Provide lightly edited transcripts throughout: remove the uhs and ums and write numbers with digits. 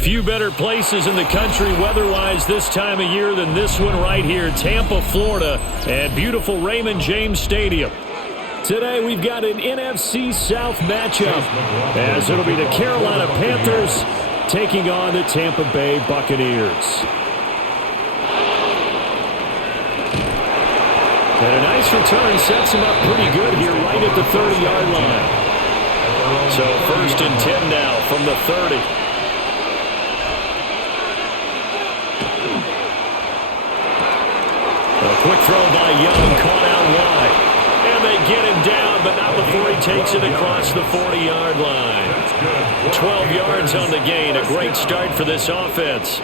Few better places in the country weather-wise this time of year than this one right here, Tampa, Florida, at beautiful Raymond James Stadium. Today we've got an NFC South matchup, as it'll be the Carolina Panthers taking on the Tampa Bay Buccaneers. And a nice return sets him up pretty good here right at the 30-yard line. So 1st and 10 now from the 30. A quick throw by Young, caught out wide. And they get him down, but not before he takes it across the 40-yard line. 12 yards on the gain. A great start for this offense.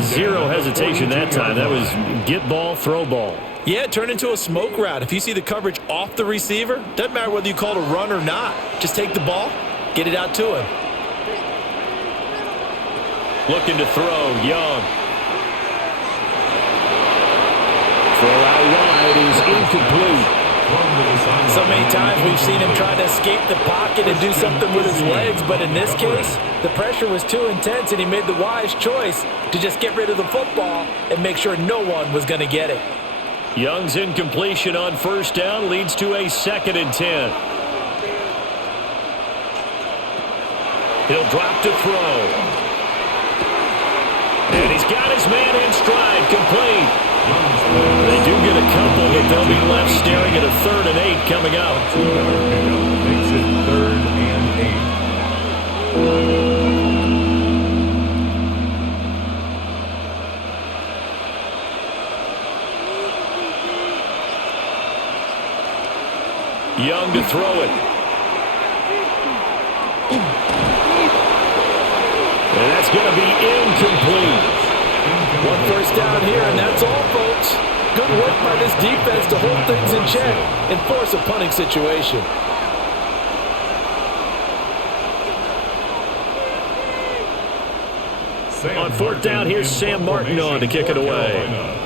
Zero hesitation that time. That was get ball, throw ball. Yeah, turn into a smoke route. If you see the coverage off the receiver, doesn't matter whether you call it a run or not. Just take the ball, get it out to him. Looking to throw, Young. Throw out wide is incomplete. So many times we've seen him try to escape the pocket and do something with his legs, but in this case, the pressure was too intense and he made the wise choice to just get rid of the football and make sure no one was going to get it. Young's incompletion on 1st down leads to a 2nd and 10. He'll drop to throw. And he's got his man in stride, complete. They do get a couple, but they'll be left staring at a 3rd and 8 coming up. Makes it 3rd and 8. Young to throw it. And that's going to be incomplete. 1 first down here, and that's all, folks. Good work by this defense to hold things in check and force a punting situation. On 4th down, here's Sam Martin on to kick it away.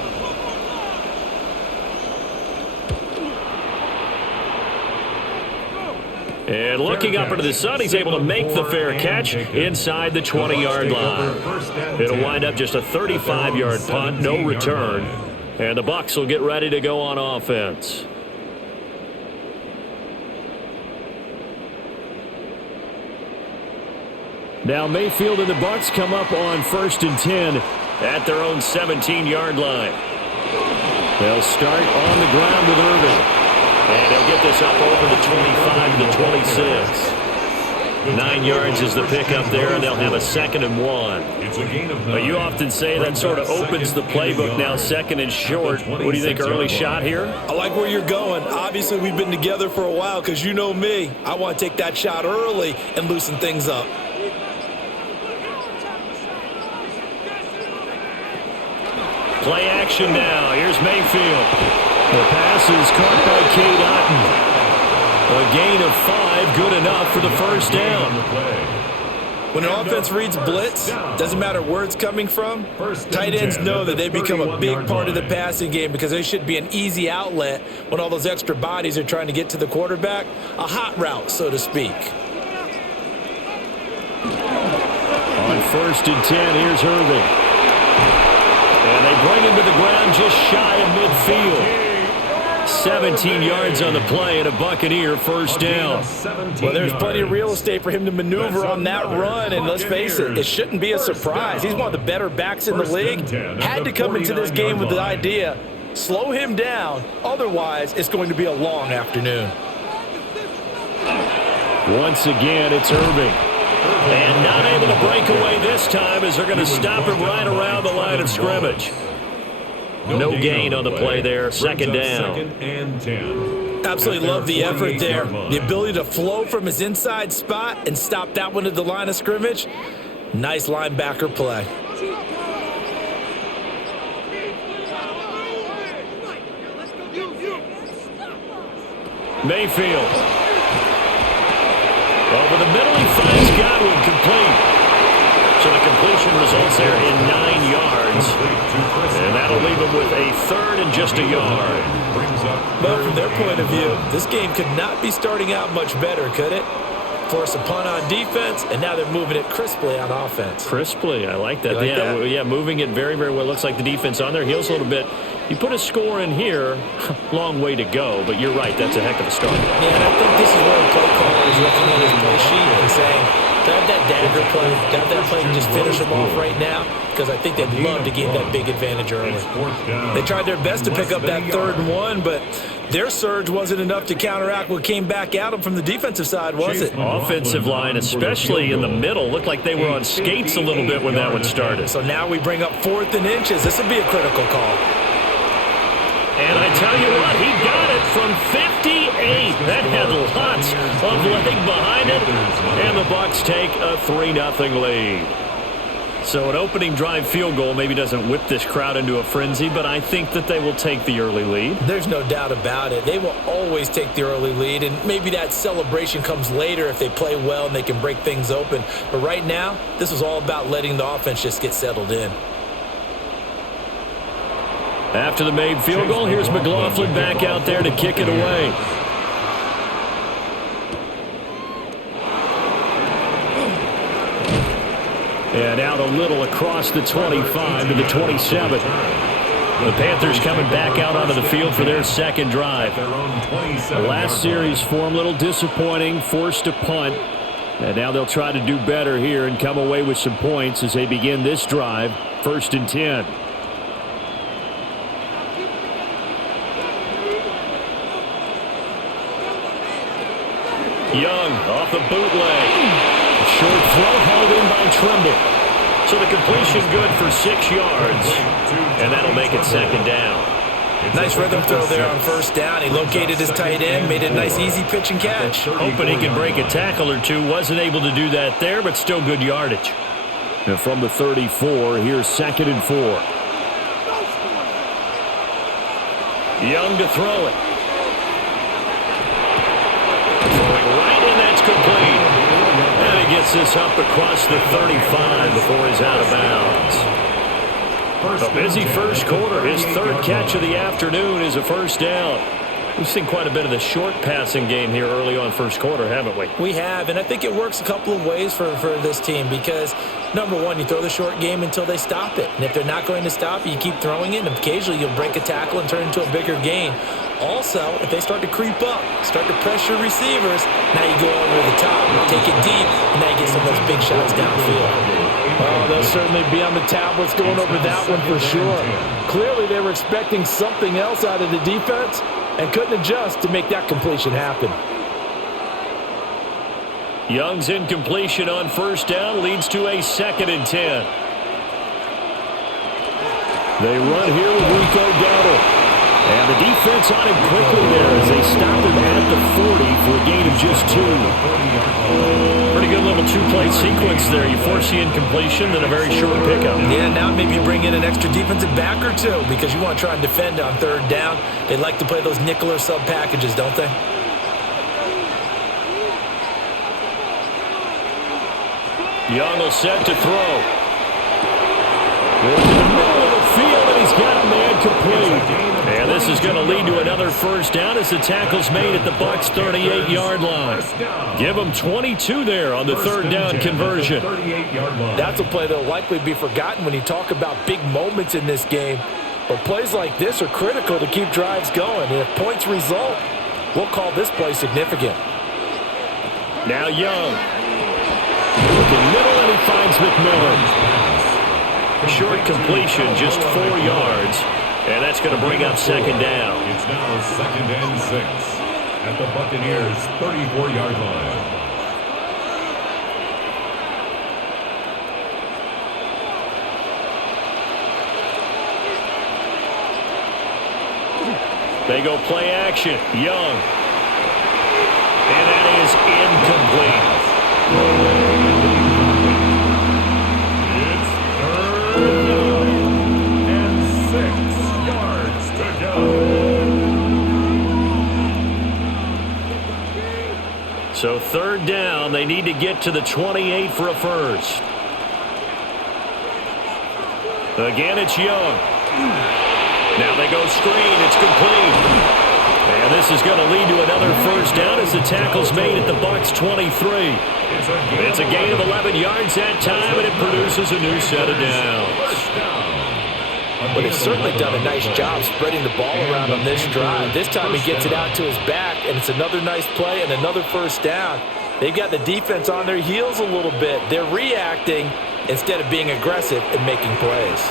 And looking up into the sun, he's able to make the fair catch inside the 20-yard line. It'll wind up just a 35-yard punt, no return. And the Bucs will get ready to go on offense. Now Mayfield and the Bucs come up on 1st and 10 at their own 17-yard line. They'll start on the ground with Irving. And he'll get this up over the 25 to the 26. 9 yards is the pickup there, and they'll have a 2nd and 1. But you often say that sort of opens the playbook now, 2nd and short. What do you think, early shot here? I like where you're going. Obviously, we've been together for a while because you know me. I want to take that shot early and loosen things up. Play action now. Here's Mayfield. The pass is caught by Cade Otton. A gain of 5, good enough for the 1st down. When an offense reads blitz, doesn't matter where it's coming from, tight ends know that they become a big part of the passing game because they should be an easy outlet when all those extra bodies are trying to get to the quarterback. A hot route, so to speak. On 1st and 10, here's Irving. And they bring him to the ground just shy of midfield. 17 yards on the play and a Buccaneer 1st down. Well, there's plenty of real estate for him to maneuver on that run, and let's face it, it shouldn't be a surprise. He's one of the better backs in the league. Had to come into this game with the idea, slow him down, otherwise it's going to be a long afternoon. Once again, it's Irving. And not able to break away this time as they're going to stop him right around the line of scrimmage. No gain on the play there. 2nd down. 2nd and 10. Absolutely love the effort there. The ability to flow from his inside spot and stop that one at the line of scrimmage. Nice linebacker play. Mayfield. Over the middle, he finds Godwin, complete. So the completion results there in 9 yards. And that'll leave him with a 3rd and just a yard. But from their point of view, this game could not be starting out much better, could it? force a punt on defense, and now they're moving it crisply on offense. Crisply, I like that. You like that? Yeah, moving it very, very well. Looks like the defense on their heels a little bit. You put a score in here, long way to go, but you're right, that's a heck of a start. Yeah, and I think this is where the play caller is looking at his play sheet and saying, grab that dagger play, grab that play and just finish them off right now, because I think they'd love to gain that big advantage early. They tried their best to pick up that 3rd and 1, but their surge wasn't enough to counteract what came back at them from the defensive side, was it? Offensive line, especially in the middle, looked like they were on skates a little bit when that one started. So now we bring up 4th and inches. This will be a critical call. And I tell you what, he got it from 58. That had lots of leg behind it. And the Bucs take a 3-0 lead. So an opening drive field goal maybe doesn't whip this crowd into a frenzy, but I think that they will take the early lead. There's no doubt about it. They will always take the early lead, and maybe that celebration comes later if they play well and they can break things open. But right now, this is all about letting the offense just get settled in. After the made field goal, here's McLaughlin back out there to kick it away. And out a little across the 25 to the 27. The Panthers coming back out onto the field for their second drive. The last series for them, a little disappointing, forced to punt. And now they'll try to do better here and come away with some points as they begin this drive, 1st and 10. Young off the bootleg. Short throw hauled in by Trimble. So the completion good for 6 yards. And that'll make it 2nd down. Nice rhythm throw there on 1st down. He located his tight end, made a nice easy pitch and catch. Hoping he can break a tackle or two. Wasn't able to do that there, but still good yardage. And from the 34, here's 2nd and 4. Young to throw it. Complete. And he gets this up across the 35 before he's out of bounds. A busy first quarter. His 3rd catch of the afternoon is a 1st down. We've seen quite a bit of the short passing game here early on first quarter, haven't we? We have, and I think it works a couple of ways for this team because, number one, you throw the short game until they stop it. And if they're not going to stop it, you keep throwing it, and occasionally you'll break a tackle and turn it into a bigger gain. Also, if they start to creep up, start to pressure receivers, now you go over the top, take it deep, and now you get some of those big shots downfield. Oh, they'll certainly be on the tablets going over that one for sure. Clearly, they were expecting something else out of the defense and couldn't adjust to make that completion happen. Young's incompletion on 1st down leads to a 2nd and 10. They run here with Rico Dowdle. And the defense on him quickly there as they stop him at the 40 for a gain of just 2. Pretty good little 2-play sequence there. You force the incompletion, then a very short pickup. Yeah, now maybe you bring in an extra defensive back or two because you want to try and defend on 3rd down. They like to play those nickel or sub packages, don't they? Young will set to throw. In the middle of the field, and he's got a man complete. And this is going to lead to another 1st down as the tackle's made at the Bucs' 38-yard line. Give them 22 there on the 3rd down conversion. That's a play that'll likely be forgotten when you talk about big moments in this game. But plays like this are critical to keep drives going. And if points result, we'll call this play significant. Now Young. Looking middle, and he finds McMillan. Short completion, just 4 yards. And that's going to bring up 2nd down. It's now 2nd and 6 at the Buccaneers' 34-yard line. They go play action. Young. And that is incomplete. So 3rd down, they need to get to the 28 for a 1st. Again, it's Young. Now they go screen. It's complete. And And this is going to lead to another first down as the tackle's made at the Bucs 23. It's a gain of 11 yards that time, and it produces a new set of downs. But he's certainly done a nice job spreading the ball around on this drive. This time he gets it out to his back, and it's another nice play and another first down. They've got the defense on their heels a little bit. They're reacting instead of being aggressive and making plays.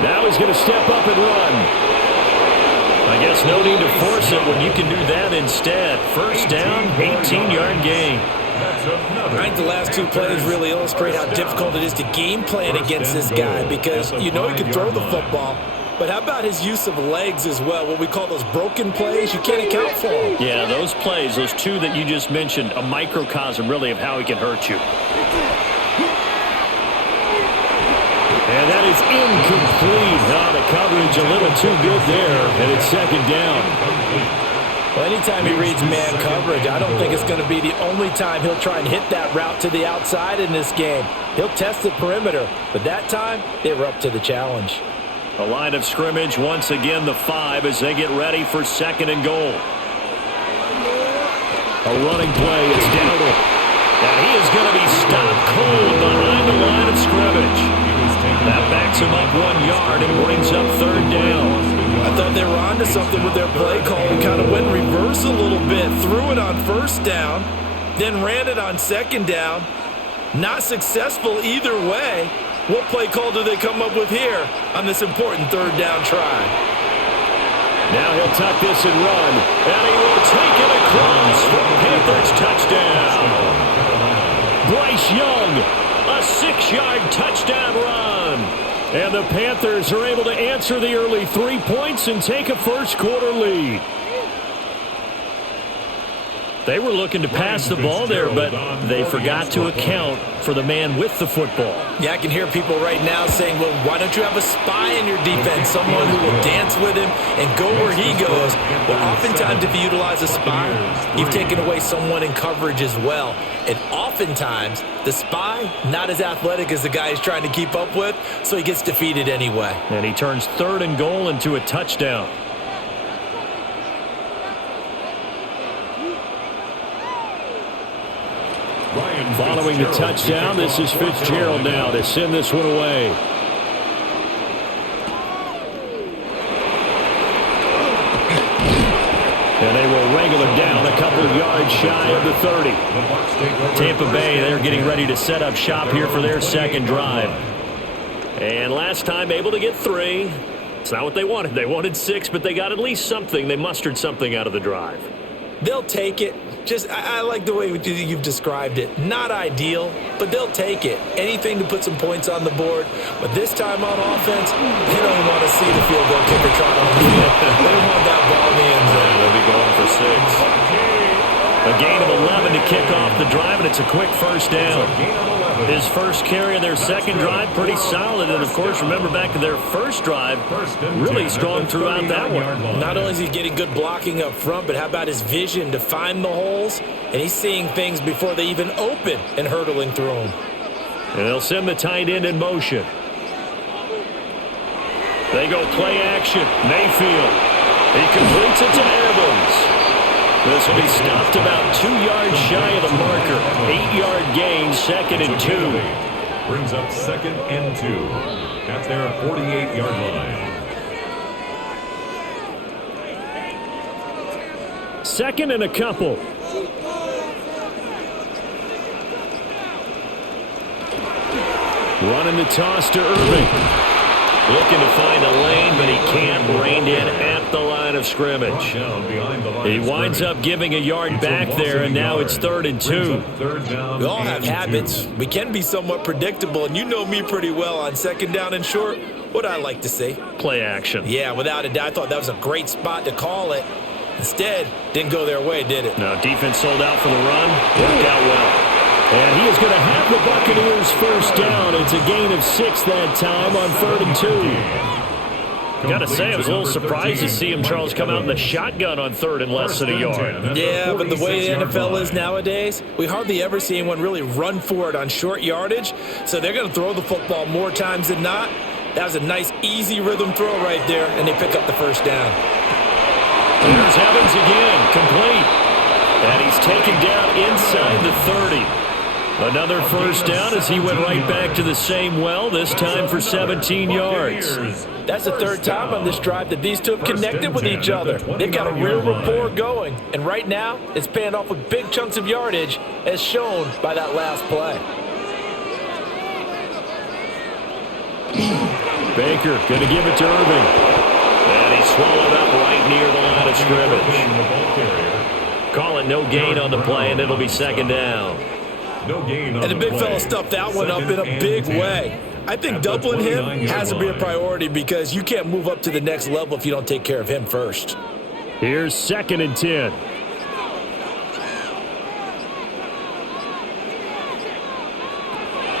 Now he's going to step up and run. I guess no need to force it when you can do that instead. First down, 18-yard gain. I think the last two plays really illustrate how difficult it is to game plan against this guy because you know he can throw the football, but how about his use of legs as well, what we call those broken plays? You can't account for them. Yeah, those plays, those two that you just mentioned, a microcosm really of how he can hurt you. And that is incomplete. The coverage a little too good there, and it's second down. Well, anytime he reads man coverage, I don't think it's going to be the only time he'll try and hit that route to the outside in this game. He'll test the perimeter, but that time they were up to the challenge. The line of scrimmage, once again, the 5 as they get ready for second and goal. A running play, it's Dowdle. And he is going to be stopped cold behind the line of scrimmage. That backs him up 1 yard and brings up third down. I thought they were onto something with their play call and kind of went reverse a little bit. Threw it on first down, then ran it on second down. Not successful either way. What play call do they come up with here on this important third down try? Now he'll tuck this and run. And he will take it across for Panthers touchdown. Bryce Young, a 6-yard touchdown run. And the Panthers are able to answer the early 3 points and take a first-quarter lead. They were looking to pass the ball there, but they forgot to account for the man with the football. Yeah, I can hear people right now saying, well, why don't you have a spy in your defense, someone who will dance with him and go where he goes? Well, oftentimes if you utilize a spy, you've taken away someone in coverage as well. And oftentimes, the spy, not as athletic as the guy he's trying to keep up with, so he gets defeated anyway. And he turns third and goal into a touchdown. Following the touchdown, this is Fitzgerald now to send this one away. And they will wrangle it down a couple of yards shy of the 30. Tampa Bay, they're getting ready to set up shop here for their second drive. And last time able to get 3. It's not what they wanted. They wanted 6, but they got at least something. They mustered something out of the drive. They'll take it. I like the way you've described it. Not ideal, but they'll take it. Anything to put some points on the board. But this time on offense, they don't want to see the field goal kicker trot on the field. They don't want that ball in the end zone. They'll be going for 6. A gain of 11 to kick off the drive, and it's a quick first down. His first carry of their second drive, pretty solid. And, of course, remember back to their first drive, really strong throughout that one. Not only is he getting good blocking up front, but how about his vision to find the holes? And he's seeing things before they even open and hurdling through them. And they'll send the tight end in motion. They go play action. Mayfield. He completes it to Evans. This will be stopped about 2 yards shy of the marker. 8-yard gain, second and 2. Brings up second and 2 at their 48-yard line. Second and a couple. Running the toss to Irving. Looking to find a lane, but he can't. Reined in at the line of scrimmage. He winds up giving a yard back there, and now it's third and 2. We all have habits. We can be somewhat predictable, and you know me pretty well on second down and short. What I like to see? Play action. Yeah, without a doubt. I thought that was a great spot to call it. Instead, didn't go their way, did it? No, defense sold out for the run. Worked out well. And he is going to have the Buccaneers first down. It's a gain of 6 that time on third and 2. Got to say, I was a little surprised to see him, Charles, come out in the shotgun on third and less than a yard. Yeah, but the way the NFL is nowadays, we hardly ever see anyone really run for it on short yardage. So they're going to throw the football more times than not. That was a nice, easy rhythm throw right there, and they pick up the first down. There's Evans again, complete. And he's taken down inside the 30. Another first down as he went right back to the same well, this time for 17 yards. That's the third time on this drive that these two have connected with each other. They've got a real rapport going, and right now it's paying off with big chunks of yardage as shown by that last play. Baker going to give it to Irving. And he's swallowed up right near the line of scrimmage. Call it no gain on the play, and it'll be second down. And the big fella stuffed that one up in a big way. I think doubling him has to be a priority because you can't move up to the next level if you don't take care of him first. Here's 2nd and 10.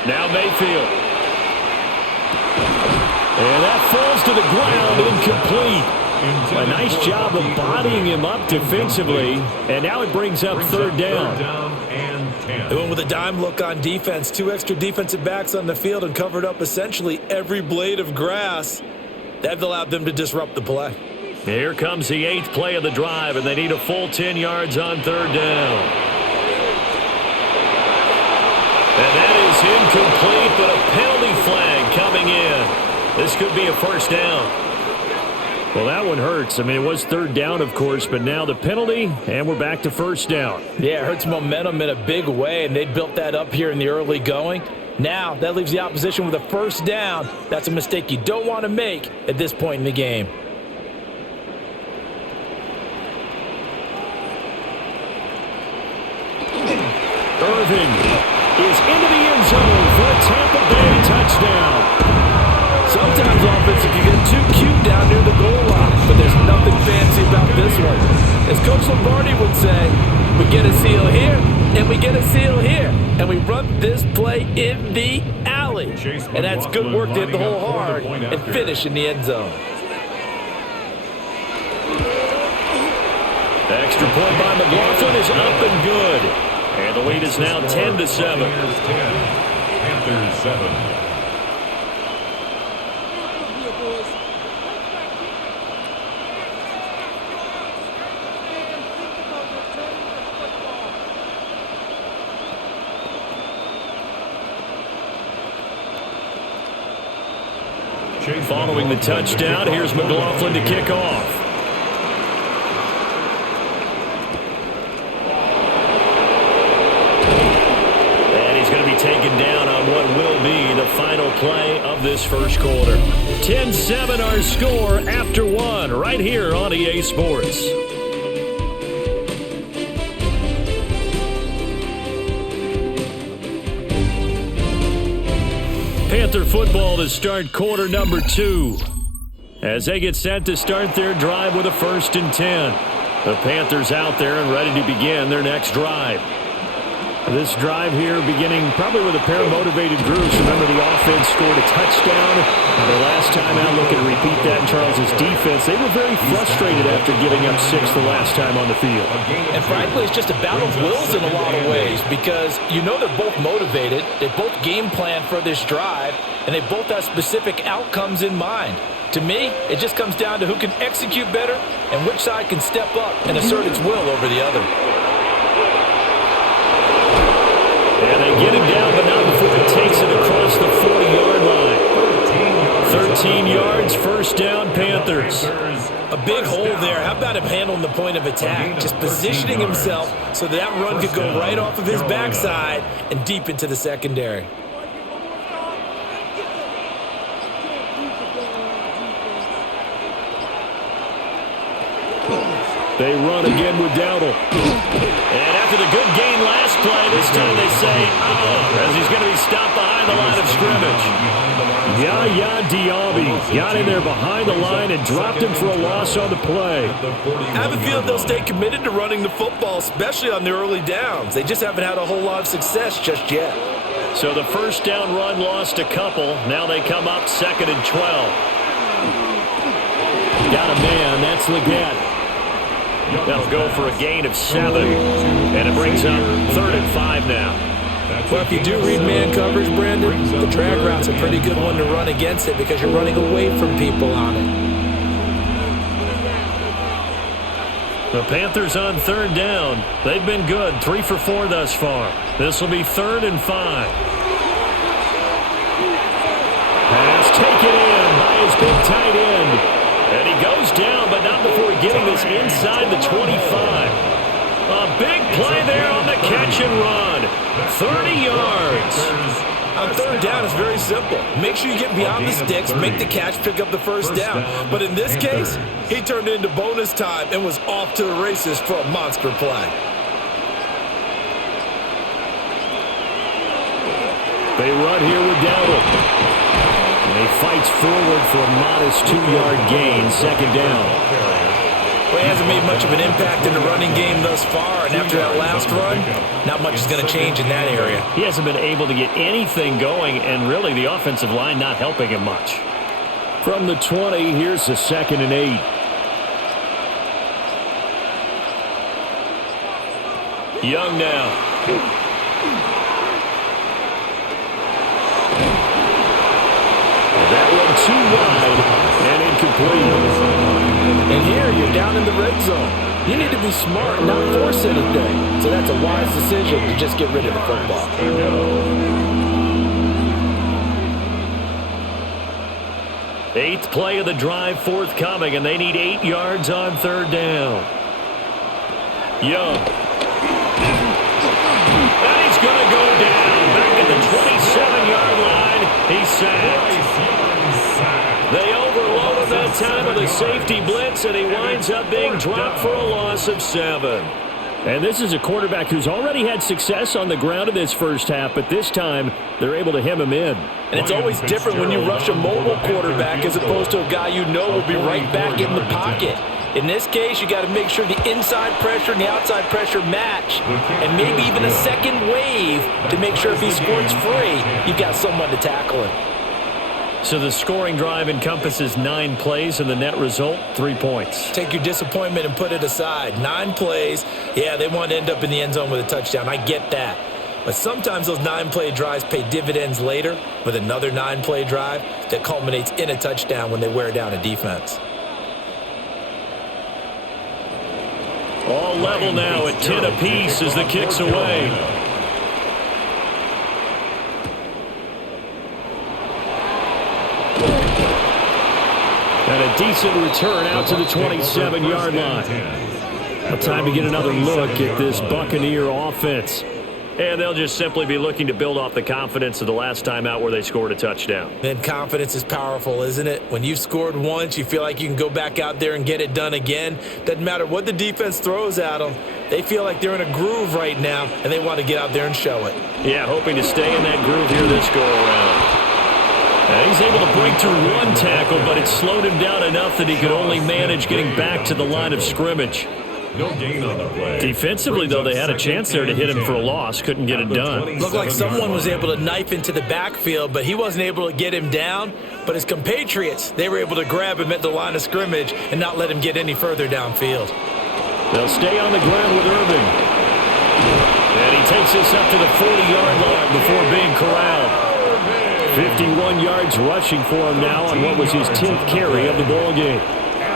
Now Mayfield. And that falls to the ground, incomplete. A nice job of bodying him up defensively, and now it brings up 3rd down. They went with a dime look on defense. 2 extra defensive backs on the field and covered up essentially every blade of grass. That allowed them to disrupt the play. Here comes the 8th play of the drive, and they need a full 10 yards on 3rd down. And that is incomplete, but a penalty flag coming in. This could be a first down. Well, that one hurts. I mean, it was 3rd down, of course, but now the penalty, and we're back to first down. Yeah, it hurts momentum in a big way, and they built that up here in the early going. Now, that leaves the opposition with a first down. That's a mistake you don't want to make at this point in the game. Irving is into the end zone for a Tampa Bay touchdown. Sometimes offense, if you get too cute down near the goal line, but there's nothing fancy about this one. As Coach Lombardi would say, we get a seal here, and we get a seal here, and we run this play in the alley. And that's good work to hit the hole hard and finish in the end zone. The extra point by McLaughlin is up and good. And the lead is now 10-7. Panthers 7. Following the touchdown, here's McLaughlin to kick off. And he's going to be taken down on what will be the final play of this first quarter. 10-7 our score after 1 right here on EA Sports. Panther football to start quarter number 2 as they get set to start their drive with a 1st and 10. The Panthers out there and ready to begin their next drive. This drive here beginning probably with a pair of motivated groups. Remember, the offense scored a touchdown. The last time out, looking to repeat that in Charles's defense. They were very frustrated after giving up 6 the last time on the field. And frankly, it's just a battle of wills in a lot of ways because you know they're both motivated. They both game plan for this drive, and they both have specific outcomes in mind. To me, it just comes down to who can execute better and which side can step up and assert its will over the other. And they get him down, but not before he takes it across the 40-yard line. 13 yards, first down, Panthers. A big hole there. How about him handling the point of attack? Just positioning himself so that run could go right off of his backside and deep into the secondary. They run again with Dowdle. And after the good gain last play, this time they say, as he's going to be stopped behind the line of scrimmage. Yaya Diaby got in there behind the line and dropped him for a loss on the play. I have a feeling they'll stay committed to running the football, especially on the early downs. They just haven't had a whole lot of success just yet. So the first down run lost a couple. Now they come up 2nd and 12. Got a man. That's Leggett. That'll go for a gain of 7, and it brings up 3rd and 5 now. Well, if you do read man coverage, Brandon, the drag route's a pretty good one to run against it because you're running away from people on it. The Panthers on third down. They've been good, 3 for 4 thus far. This will be 3rd and 5. Pass taken in by his big tight end. And he goes down, but not before getting this inside the 25. A big play there on the catch and run. 30 yards. On third down, it's very simple. Make sure you get beyond the sticks, make the catch, pick up the first down. But in this case, he turned it into bonus time and was off to the races for a monster play. They run here with Dowdle. And he fights forward for a modest 2-yard gain, 2nd down. Well, he hasn't made much of an impact in the running game thus far, and after that last run, not much is going to change in that area. He hasn't been able to get anything going, and really the offensive line not helping him much. From the 20, here's the 2nd and 8. Young now. That one too wide and incomplete. And here you're down in the red zone. You need to be smart and not force anything. So that's a wise decision to just get rid of the football. 8th play of the drive forthcoming, and they need 8 yards on third down. Young. And he's going to go down. Back at the 27-yard line. He's sacked. They overloaded that time with a safety blitz, and he winds up being dropped for a loss of 7. And this is a quarterback who's already had success on the ground in this first half, but this time they're able to hem him in. And it's always different when you rush a mobile quarterback as opposed to a guy you know will be right back in the pocket. In this case, you got to make sure the inside pressure and the outside pressure match, and maybe even a second wave to make sure if he squirts free, you've got someone to tackle him. So the scoring drive encompasses 9 plays, and the net result, 3 points. Take your disappointment and put it aside. 9 plays. Yeah, they want to end up in the end zone with a touchdown. I get that. But sometimes those 9-play drives pay dividends later with another 9-play drive that culminates in a touchdown when they wear down a defense. All level now at 10 apiece as the kick's away. And a decent return out to the 27-yard line. Well, time to get another look at this Buccaneer offense. And they'll just simply be looking to build off the confidence of the last time out where they scored a touchdown. Then confidence is powerful, isn't it? When you've scored once, you feel like you can go back out there and get it done again. Doesn't matter what the defense throws at them. They feel like they're in a groove right now, and they want to get out there and show it. Yeah, hoping to stay in that groove here this go-around. And he's able to break through one tackle, but it slowed him down enough that he could only manage getting back to the line of scrimmage. No gain on the play. Defensively, though, they had a chance there to hit him for a loss. Couldn't get it done. Looked like someone was able to knife into the backfield, but he wasn't able to get him down. But his compatriots, they were able to grab him at the line of scrimmage and not let him get any further downfield. They'll stay on the ground with Irving. And he takes this up to the 40-yard line before being corralled. 51 yards rushing for him now on what was his 10th carry of the ballgame.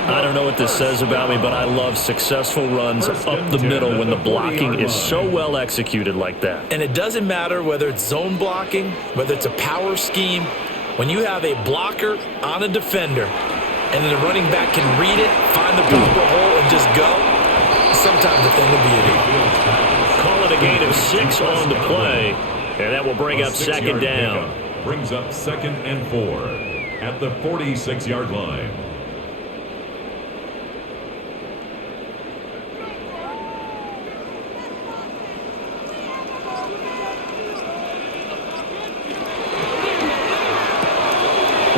I don't know what this says about me, but I love successful runs up the middle when the blocking is so well executed like that. And it doesn't matter whether it's zone blocking, whether it's a power scheme. When you have a blocker on a defender and then the running back can read it, find the proper hole, and just go, sometimes a thing of beauty. Call it a gain of 6 on the play, and that will bring up 2nd down. Brings up 2nd and 4 at the 46-yard line.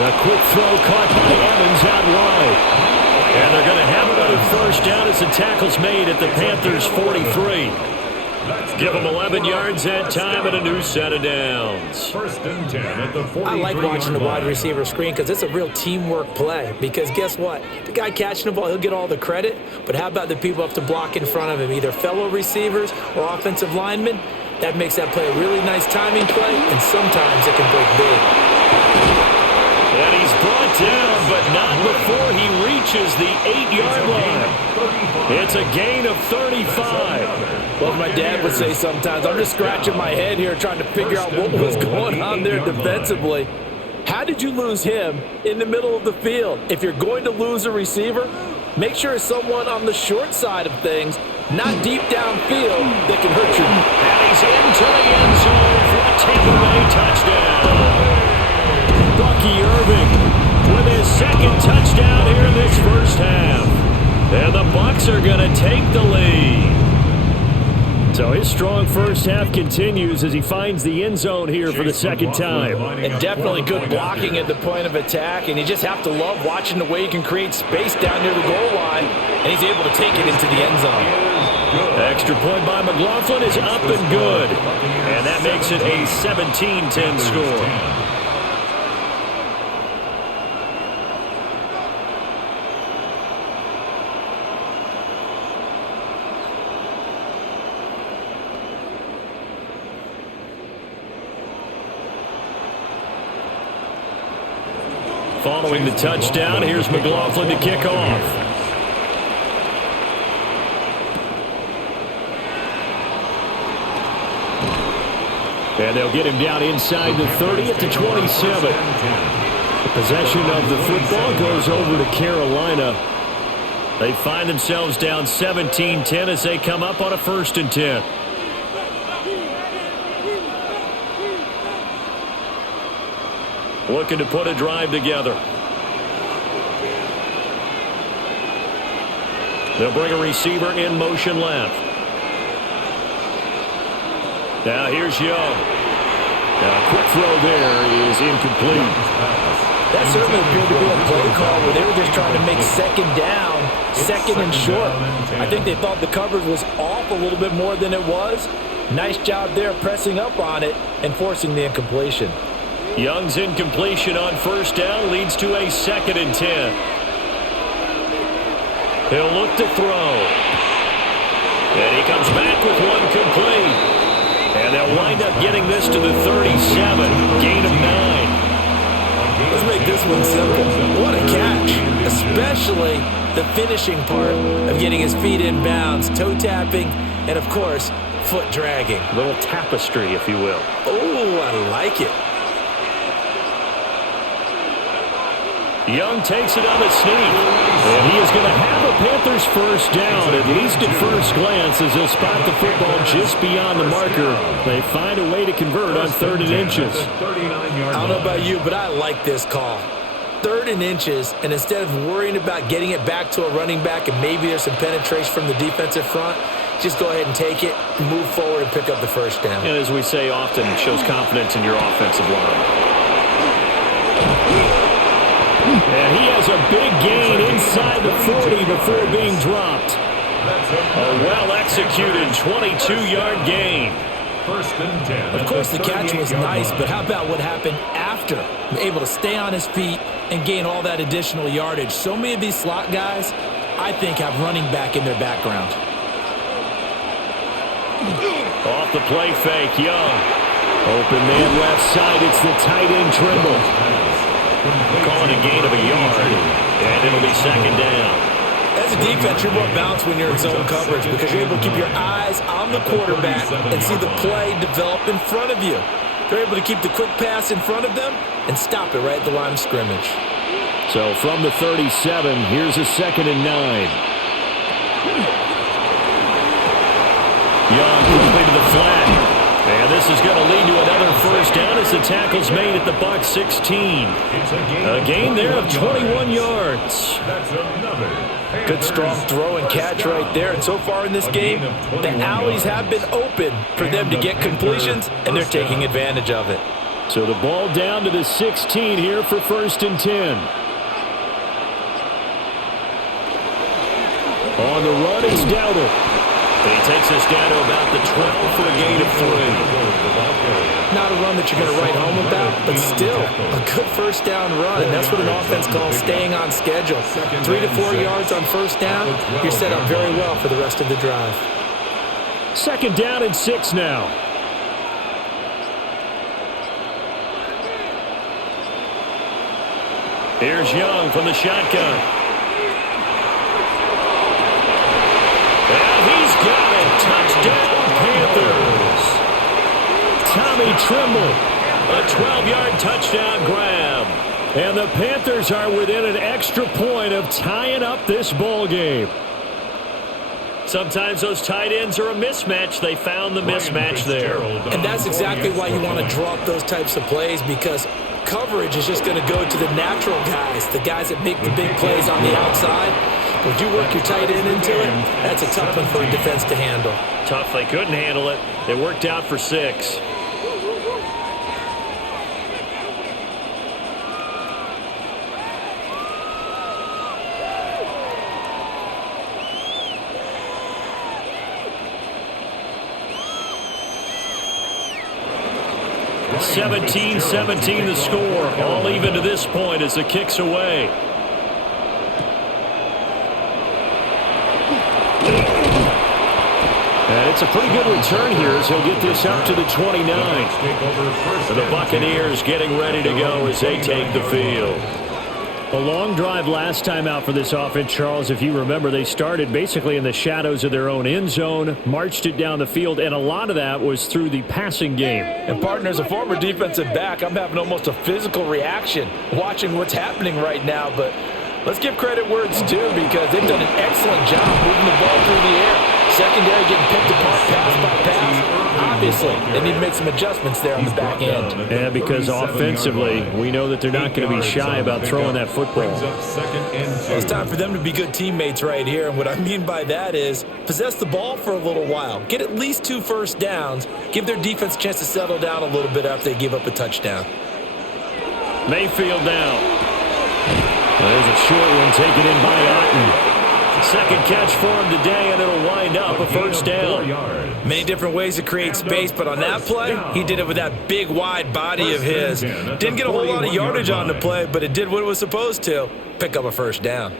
A quick throw caught by Evans out wide. And they're going to have another first down as the tackle's made at the Panthers' 43. Give them 11 yards that time and a new set of downs. 1st and 10 at the 43-yard line. I like watching the wide receiver screen because it's a real teamwork play. Because guess what? The guy catching the ball, he'll get all the credit. But how about the people up to block in front of him, either fellow receivers or offensive linemen? That makes that play a really nice timing play, and sometimes it can break big. And he's brought down, but not before he reaches reaches the 8-yard line. It's a gain of 35. Well, as my dad would say sometimes, I'm just scratching my head here trying to figure out what was going on there defensively. How did you lose him in the middle of the field? If you're going to lose a receiver, make sure it's someone on the short side of things, not deep downfield, that can hurt you. And he's into the end zone for a Tampa Bay touchdown. Bucky Irving with his second touchdown here in this first half. And the Bucs are going to take the lead. So his strong first half continues as he finds the end zone here for the second time. And definitely good blocking at the point of attack, and you just have to love watching the way he can create space down near the goal line, and he's able to take it into the end zone. Extra point by McLaughlin is up and good. And that makes it a 17-10 score. Following the touchdown, here's McLaughlin to kick off. And they'll get him down inside the 30 at the 27. The possession of the football goes over to Carolina. They find themselves down 17-10 as they come up on a 1st and 10. Looking to put a drive together. They'll bring a receiver in motion left. Now here's Young. Now a quick throw there is incomplete. That certainly appeared to be a play call where they were just trying to make second down, second and short. I think they thought the coverage was off a little bit more than it was. Nice job there pressing up on it and forcing the incompletion. Young's incompletion on 1st down leads to a 2nd and 10. He'll look to throw. And he comes back with one complete. And they'll wind up getting this to the 37. Gain of 9. Let's make this one simple. What a catch. Especially the finishing part of getting his feet in bounds, toe tapping, and of course, foot dragging. A little tapestry, if you will. Oh, I like it. Young takes it on a sneak. And he is going to have a Panthers first down, at least at first glance, as he'll spot the football just beyond the marker. They find a way to convert on 3rd and inches. I don't know about you, but I like this call. 3rd and inches, and instead of worrying about getting it back to a running back and maybe there's some penetration from the defensive front, just go ahead and take it, move forward, and pick up the first down. And as we say often, it shows confidence in your offensive line. And he has a big gain inside the 40 before being dropped. A well-executed 22-yard gain. 1st and 10. Of course, the catch was nice, but how about what happened after? Able to stay on his feet and gain all that additional yardage. So many of these slot guys, I think, have running back in their background. Off the play fake, Young. Open man left side, it's the tight end Trimble. Calling a gain of a yard, and it'll be 2nd down. As a defense, you're more balanced when you're in zone coverage because you're able to keep your eyes on the quarterback and see the play develop in front of you. They're able to keep the quick pass in front of them and stop it right at the line of scrimmage. So from the 37, here's a 2nd and 9. Young quickly to the flat. And this is going to lead to another first down as the tackle's made at the Bucs 16. A gain there of 21 yards. Good strong throw and catch right there. And so far in this game, the alleys have been open for them to get completions, and they're taking advantage of it. So the ball down to the 16 here for 1st and 10. On the run, it's Dowdle. And he takes us down to about the 12 for a gain of 3. Not a run that you're going to write home about, but still a good first down run. And that's what an offense calls staying on schedule. 3 to 4 yards on first down, you're set up very well for the rest of the drive. 2nd down and 6 now. Here's Young from the shotgun. Tommy Tremble. A 12-yard touchdown grab. And the Panthers are within an extra point of tying up this ball game. Sometimes those tight ends are a mismatch. They found the mismatch there. And that's exactly why you want to draw up those types of plays, because coverage is just going to go to the natural guys, the guys that make the big plays on the outside. But if you work your tight end into it, that's a tough one for a defense to handle. Tough. They couldn't handle it. They worked out for 6. (17-17) the score. All even to this point as the kick's away. And it's a pretty good return here as he'll get this up to the 29. So the Buccaneers getting ready to go as they take the field. A long drive last time out for this offense, Charles. If you remember, they started basically in the shadows of their own end zone, marched it down the field, and a lot of that was through the passing game. And, partner, as a former defensive back, I'm having almost a physical reaction watching what's happening right now. But let's give credit where it's due, because they've done an excellent job moving the ball through the air. Secondary getting picked apart pass by pass. Obviously, they need to make some adjustments there on the back end. Yeah, because offensively, we know that they're not going to be shy about throwing that football. Well, it's time for them to be good teammates right here. And what I mean by that is possess the ball for a little while. Get at least 2 first downs. Give their defense a chance to settle down a little bit after they give up a touchdown. Mayfield down. There's a short one taken in by Otten. Second catch for him today, and it'll wind up a first down. Many different ways to create space, but on that play, he did it with that big, wide body of his. Didn't get a whole lot of yardage on the play, but it did what it was supposed to. Pick up a first down.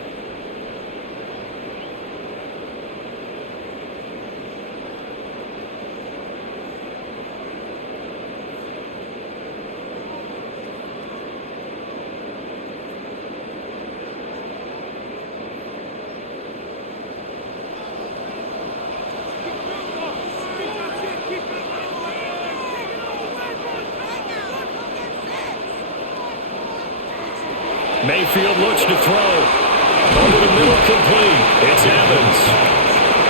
Mayfield looks to throw. Over the middle, complete. It's Evans.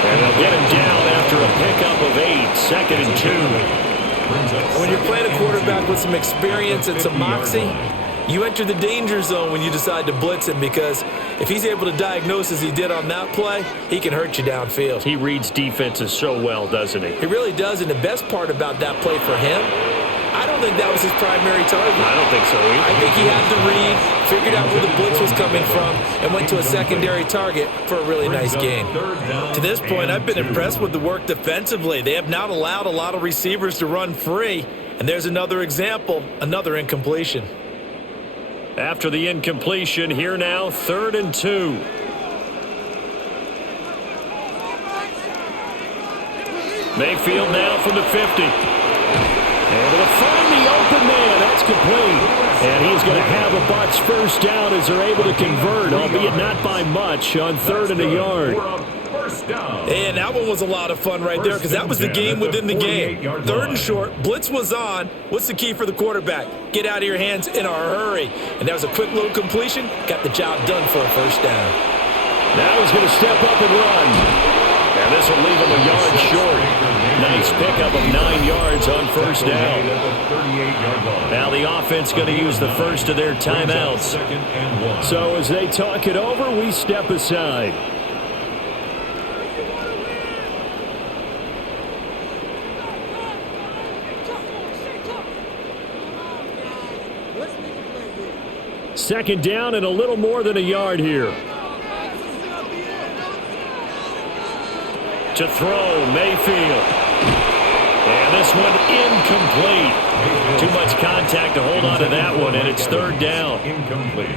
And they'll get him down after a pickup of 8. 2nd and 2. When you're playing a quarterback with some experience and some moxie, you enter the danger zone when you decide to blitz him, because if he's able to diagnose as he did on that play, he can hurt you downfield. He reads defenses so well, doesn't he? He really does, and the best part about that play for him, I don't think that was his primary target. I don't think so either. I think he had the read, figured out where the blitz was coming from, and went to a secondary target for a really nice gain. To this point, I've been impressed with the work defensively. They have not allowed a lot of receivers to run free, and there's another example, another incompletion. After the incompletion, here now, 3rd and 2. Mayfield now from the 50. Able to find the open man. That's complete. And he's going to have a Bucs first down as they're able to convert, albeit not by much, on 3rd and a yard. And that one was a lot of fun right there, because that was the game within the game. 3rd and short, blitz was on. What's the key for the quarterback? Get out of your hands in a hurry. And that was a quick little completion. Got the job done for a first down. Now he's going to step up and run. And this will leave him a yard short. Nice pickup of 9 yards on first down. Now the offense going to use the first of their timeouts. So as they talk it over, we step aside. Second down and a little more than a yard here. To throw, Mayfield. And this one incomplete. Too much contact to hold on to that one, and it's 3rd down. Incomplete.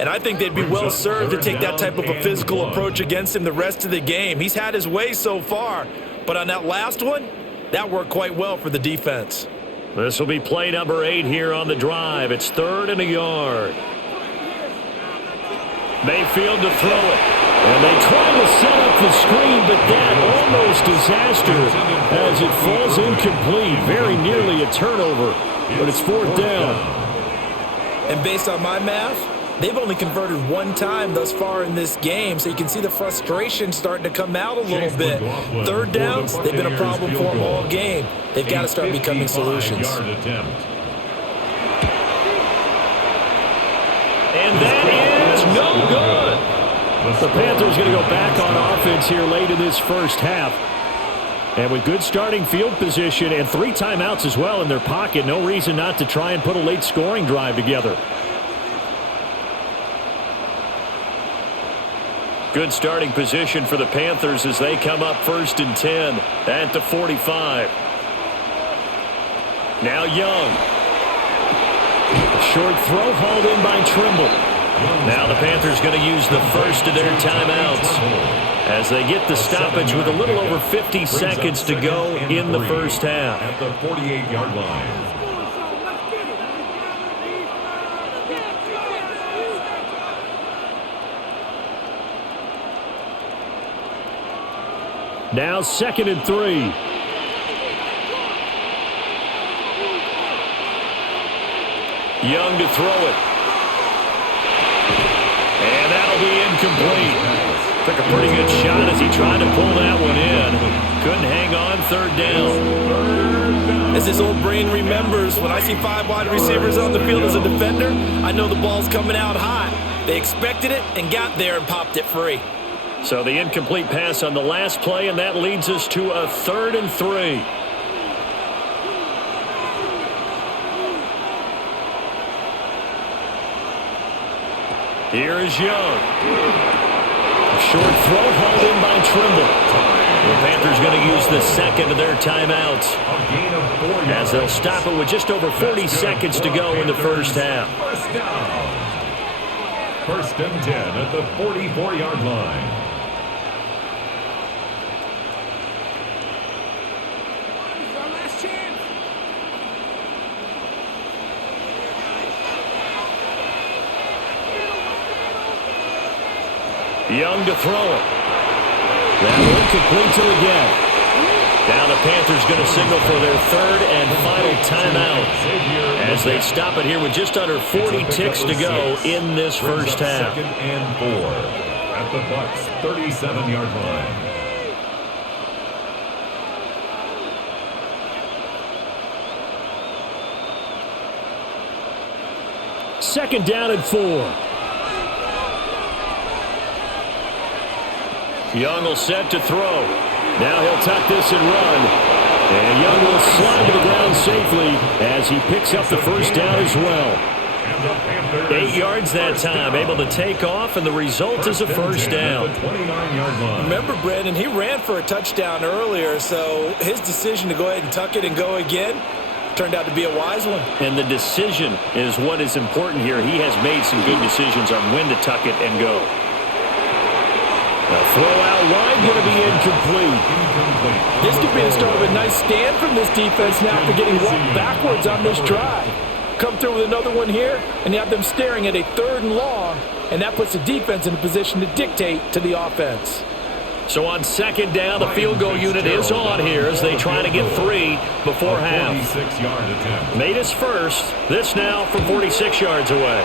And I think they'd be well served to take that type of a physical approach against him the rest of the game. He's had his way so far, but on that last one, that worked quite well for the defense. This will be play number 8 here on the drive. It's 3rd and a yard. Mayfield to throw it. And they try to set up the screen, but that almost disaster as it falls incomplete. Very nearly a turnover, but it's fourth down. And based on my math, they've only converted one time thus far in this game, so you can see the frustration starting to come out a little bit. Third downs, they've been a problem for them all game. They've got to start becoming solutions. And that is no good. The Panthers going to go back on offense here late in this first half. And with good starting field position and 3 timeouts as well in their pocket, no reason not to try and put a late scoring drive together. Good starting position for the Panthers as they come up 1st and 10 at the 45. Now Young. A short throw hauled in by Trimble. Now the Panthers going to use the first of their timeouts as they get the stoppage with a little over 50 seconds to go in the first half. At the 48-yard line. Now 2nd and 3. Young to throw it. And that'll be incomplete. Took a pretty good shot as he tried to pull that one in. Couldn't hang on, 3rd down. As his old brain remembers, when I see 5 wide receivers on the field as a defender, I know the ball's coming out hot. They expected it and got there and popped it free. So the incomplete pass on the last play, and that leads us to a 3rd and 3. Here is Young. A short throw hauled in by Trimble. The Panthers going to use the second of their timeouts as they'll stop it with just over 40 seconds to go in the first half. First down. 1st and 10 at the 44-yard line. Young to throw it. That one complete to again. Now the Panthers going to signal for their 3rd and final timeout as they stop it here with just under 40 ticks to go in this first half. 2nd and 4 at the Bucs 37-yard line. Second down and 4. Young will set to throw. Now he'll tuck this and run. And Young will slide to the ground safely as he picks up the first down as well. 8 yards that time, able to take off, and the result is a first down. Remember, Brandon, he ran for a touchdown earlier, so his decision to go ahead and tuck it and go again turned out to be a wise one. And the decision is what is important here. He has made some good decisions on when to tuck it and go. The throw out wide going to be incomplete. This could be the start of a nice stand from this defense now after getting walked backwards on this drive. Come through with another one here, and you have them staring at a 3rd and long, and that puts the defense in a position to dictate to the offense. So on 2nd down, the field goal unit is on here as they try to get 3 before half. 46-yard attempt. Made his first. This now from 46 yards away.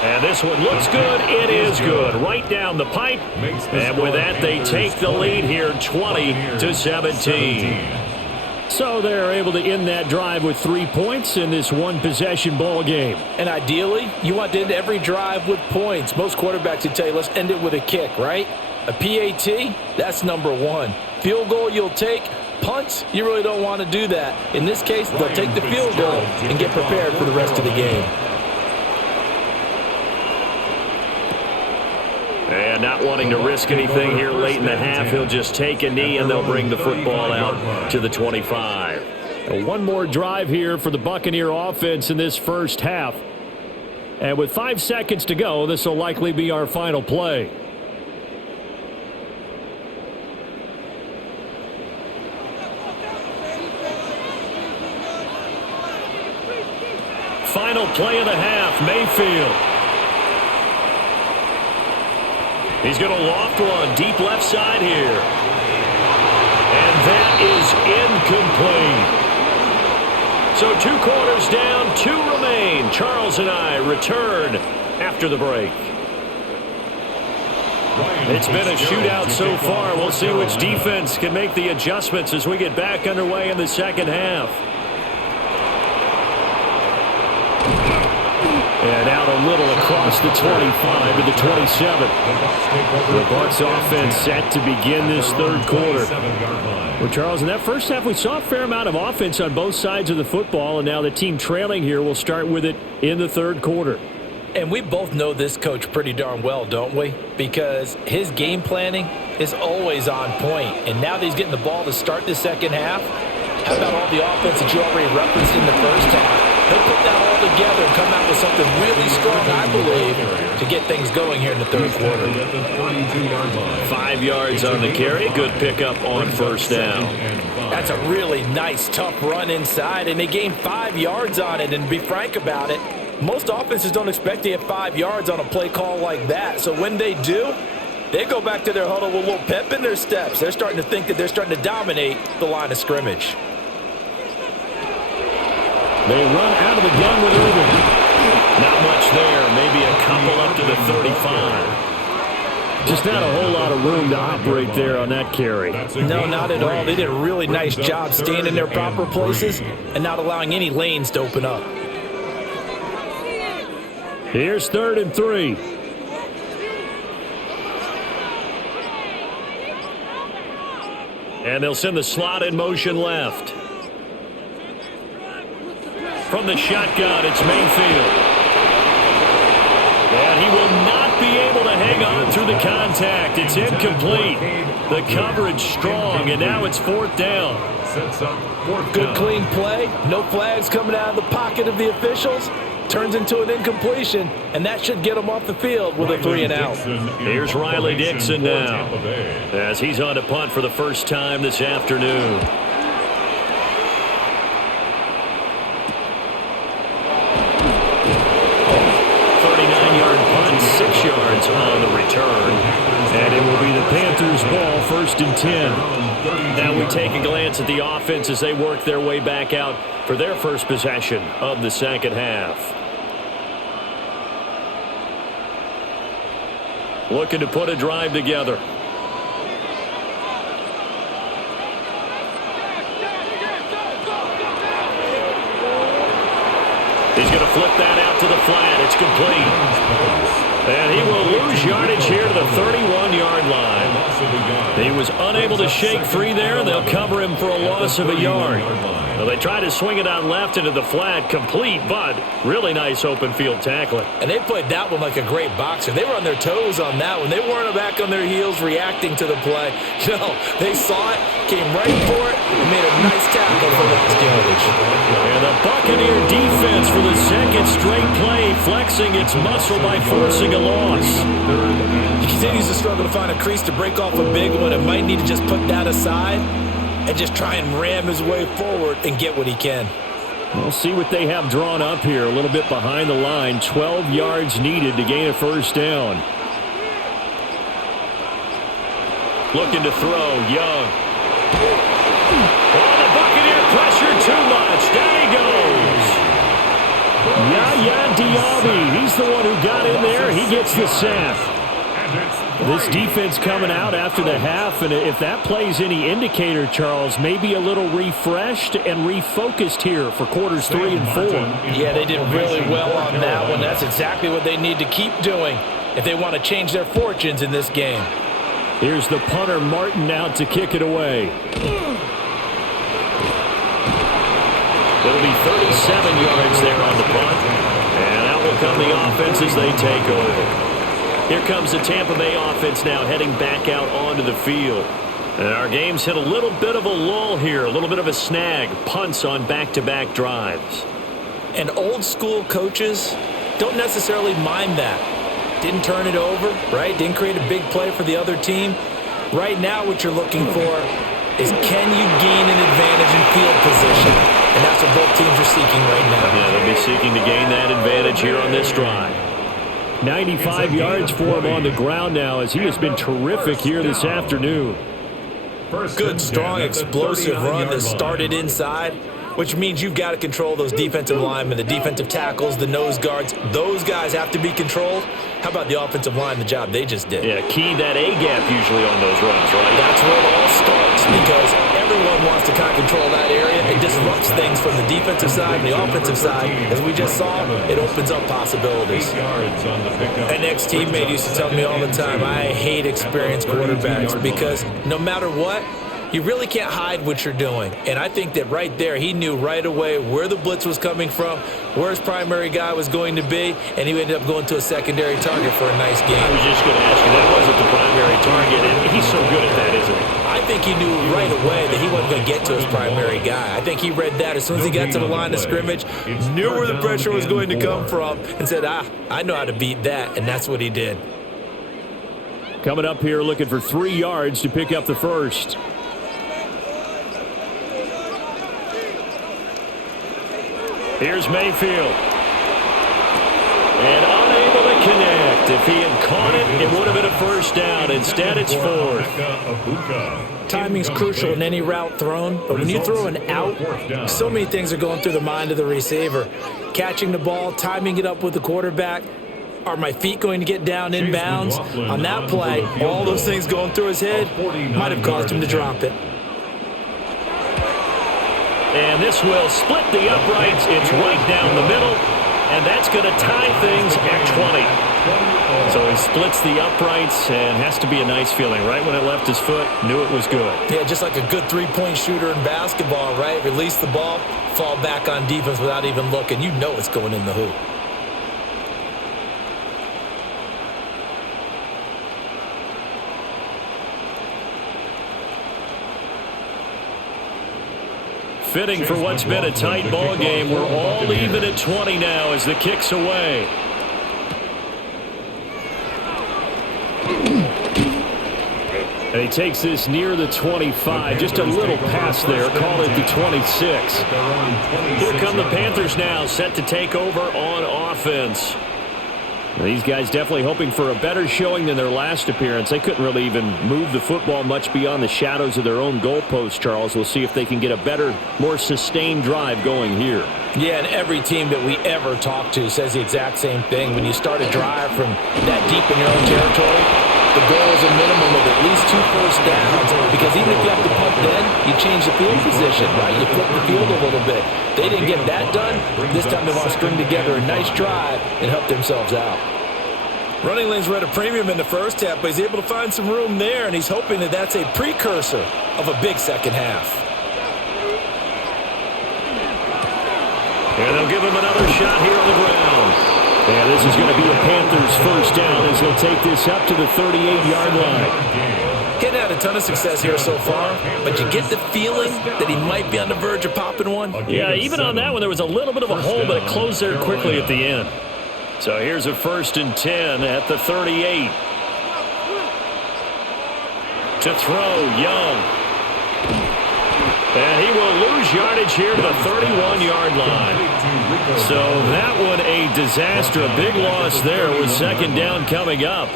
And this one looks good. It is good. Right down the pipe. And with that, they take the lead here 20-17. So they're able to end that drive with 3 points in this one-possession ball game. And ideally, you want to end every drive with points. Most quarterbacks would tell you, let's end it with a kick, right? A PAT, that's number 1. Field goal you'll take. Punts, you really don't want to do that. In this case, they'll take the field goal and get prepared for the rest of the game. And not wanting to risk anything here late in the half, he'll just take a knee and they'll bring the football out to the 25. One more drive here for the Buccaneer offense in this first half. And with 5 seconds to go, this will likely be our final play. Final play of the half, Mayfield. He's going to loft one deep left side here. And that is incomplete. So 2 quarters down, 2 remain. Charles and I return after the break. It's been a shootout so far. We'll see which defense can make the adjustments as we get back underway in the second half. And out a little across the 25 to the 27. The Bucs offense set to begin this third quarter. Well, Charles, in that first half, we saw a fair amount of offense on both sides of the football, and now the team trailing here will start with it in the third quarter. And we both know this coach pretty darn well, don't we? Because his game planning is always on point. And now that he's getting the ball to start the second half, how about all the offense that you already referenced in the first half? He'll put that all together and come out with something really strong, I believe, to get things going here in the third quarter. 5 yards on the carry. Good pickup on first down. That's a really nice, tough run inside, and they gained 5 yards on it. And to be frank about it, most offenses don't expect to get 5 yards on a play call like that. So when they do, they go back to their huddle with a little pep in their steps. They're starting to think that they're starting to dominate the line of scrimmage. They run out of the gun with Irvin. Not much there. Maybe a couple up to the 35. Just not a whole lot of room to operate there on that carry. No, not at all. They did a really nice job staying in their proper places and not allowing any lanes to open up. Here's 3rd and 3. And they'll send the slot in motion left. From the shotgun, it's Mayfield. And he will not be able to hang on through the contact. It's incomplete. The coverage strong, and now it's 4th down. Good clean play. No flags coming out of the pocket of the officials. Turns into an incompletion, and that should get him off the field with a 3 and out. Here's Riley Dixon now, as he's on to punt for the first time this afternoon. 39-yard punt, 6 yards on the return. And it will be the Panthers' ball, 1st and 10. Now we take a glance at the offense as they work their way back out for their first possession of the second half. Looking to put a drive together. He's going to flip that out to the flat. It's complete. And he will lose yardage here to the 31-yard line. He was unable to shake free there, and they'll cover him for a loss of a yard. Well, they try to swing it out left into the flat, complete, but really nice open field tackling. And they played that one like a great boxer. They were on their toes on that one. They weren't back on their heels reacting to the play. No, they saw it, came right for it, and made a nice tackle for lost yardage. And the Buccaneer defense for the second straight play, flexing its muscle by forcing a loss. He continues to struggle to find a crease to break off a big one and might need to just put that aside and just try and ram his way forward and get what he can. We'll see what they have drawn up here. A little bit behind the line. 12 yards needed to gain a first down. Looking to throw. Young. Oh, the Buccaneer pressure too much. Down he goes. Yaya Diaby. He's the one who got in there. He gets the sack. This defense coming out after the half, and if that plays any indicator, Charles, maybe a little refreshed and refocused here for quarters 3 and 4. Yeah, they did really well on that one. That's exactly what they need to keep doing if they want to change their fortunes in this game. Here's the punter, Martin, out to kick it away. It'll be 37 yards there on the punt, and out will come the offense as they take over. Here comes the Tampa Bay offense now heading back out onto the field. And our game's hit a little bit of a lull here, a little bit of a snag, punts on back-to-back drives. And old school coaches don't necessarily mind that. Didn't turn it over, right? Didn't create a big play for the other team. Right now what you're looking for is can you gain an advantage in field position? And that's what both teams are seeking right now. Yeah, they'll be seeking to gain that advantage here on this drive. 95 yards for him on the ground now, as he has been terrific here this afternoon. Good, strong, explosive run that started inside, which means you've got to control those defensive linemen, the defensive tackles, the nose guards. Those guys have to be controlled. How about the offensive line, the job they just did? Yeah, key that A-gap usually on those runs, right? That's where it all starts, because everyone wants to kind of control that area. It disrupts things from the defensive side and the offensive side. As we just saw, it opens up possibilities. An ex-teammate used to tell me all the time, I hate experienced quarterbacks because no matter what, you really can't hide what you're doing. And I think that right there, he knew right away where the blitz was coming from, where his primary guy was going to be, and he ended up going to a secondary target for a nice game. I was just going to ask you, that wasn't the primary target, and he's so good at that, isn't he? I think he knew right away that he wasn't going to get to his primary guy. I think he read that as soon as he got to the line of scrimmage, knew where the pressure was going to come from, and said, I know how to beat that, and that's what he did. Coming up here looking for 3 yards to pick up the first. Here's Mayfield. And unable to connect. If he had caught it, it would have been a first down. Instead, it's 4th. Timing's crucial in any route thrown, but when you throw an out, so many things are going through the mind of the receiver. Catching the ball, timing it up with the quarterback. Are my feet going to get down inbounds? On that play, all those things going through his head might have caused him to drop it. And this will split the uprights. It's right down the middle, and that's going to tie things at 20. So he splits the uprights, and has to be a nice feeling. Right when it left his foot, knew it was good. Yeah, just like a good three-point shooter in basketball, right? Release the ball, fall back on defense without even looking. You know it's going in the hoop. Fitting for what's been a tight ball game. We're all even at 20 now as the kick's away. And he takes this near the 25. Just a little pass there. Call it the 26. Here come the Panthers now, set to take over on offense. These guys definitely hoping for a better showing than their last appearance. They couldn't really even move the football much beyond the shadows of their own goalpost, Charles. We'll see if they can get a better, more sustained drive going here. Yeah, and every team that we ever talk to says the exact same thing. When you start a drive from that deep in your own territory, the goal is a minimum of at least 2 first downs, because even if you have to punt then, you change the field position, right? You flip the field a little bit. They didn't get that done. This time they want to string together a nice drive and help themselves out. Running lanes were at a premium in the first half, but he's able to find some room there, and he's hoping that that's a precursor of a big second half. And they'll give him another shot here on the ground. And this is going to be a Panthers first down as he'll take this up to the 38-yard line. Getting had a ton of success here so far, but you get the feeling that he might be on the verge of popping one. Yeah, even on that one, there was a little bit of a hole, but it closed there quickly at the end. So here's a 1st and 10 at the 38. To throw, Young. And he will lose yardage here to the 31-yard line. So that one a disaster. A big loss there with second down coming up.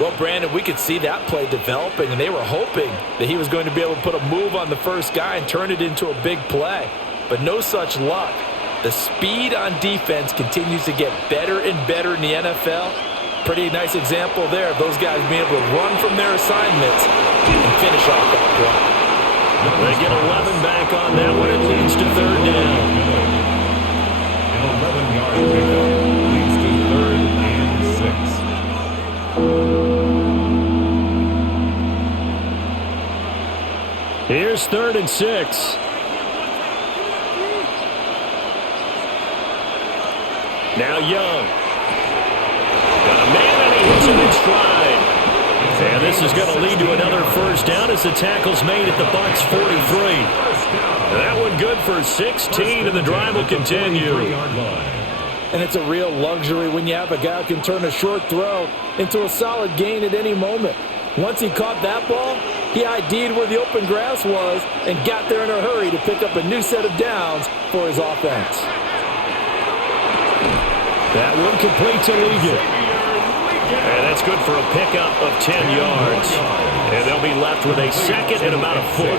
Well, Brandon, we could see that play developing, and they were hoping that he was going to be able to put a move on the first guy and turn it into a big play. But no such luck. The speed on defense continues to get better and better in the NFL. Pretty nice example there of those guys being able to run from their assignments and finish off that play. They get 11 back on that one. It leads to 3rd down. An 11-yard pickup leads to 3rd and 6. Here's 3rd and 6. Now Young. Got a man and he hits him in stride. And this is going to lead to another first down as the tackle's made at the Bucs 43. That one good for 16, and the drive will continue. And it's a real luxury when you have a guy who can turn a short throw into a solid gain at any moment. Once he caught that ball, he ID'd where the open grass was and got there in a hurry to pick up a new set of downs for his offense. That one complete to Ligon. And that's good for a pickup of 10 yards. And they'll be left with a second and about a foot.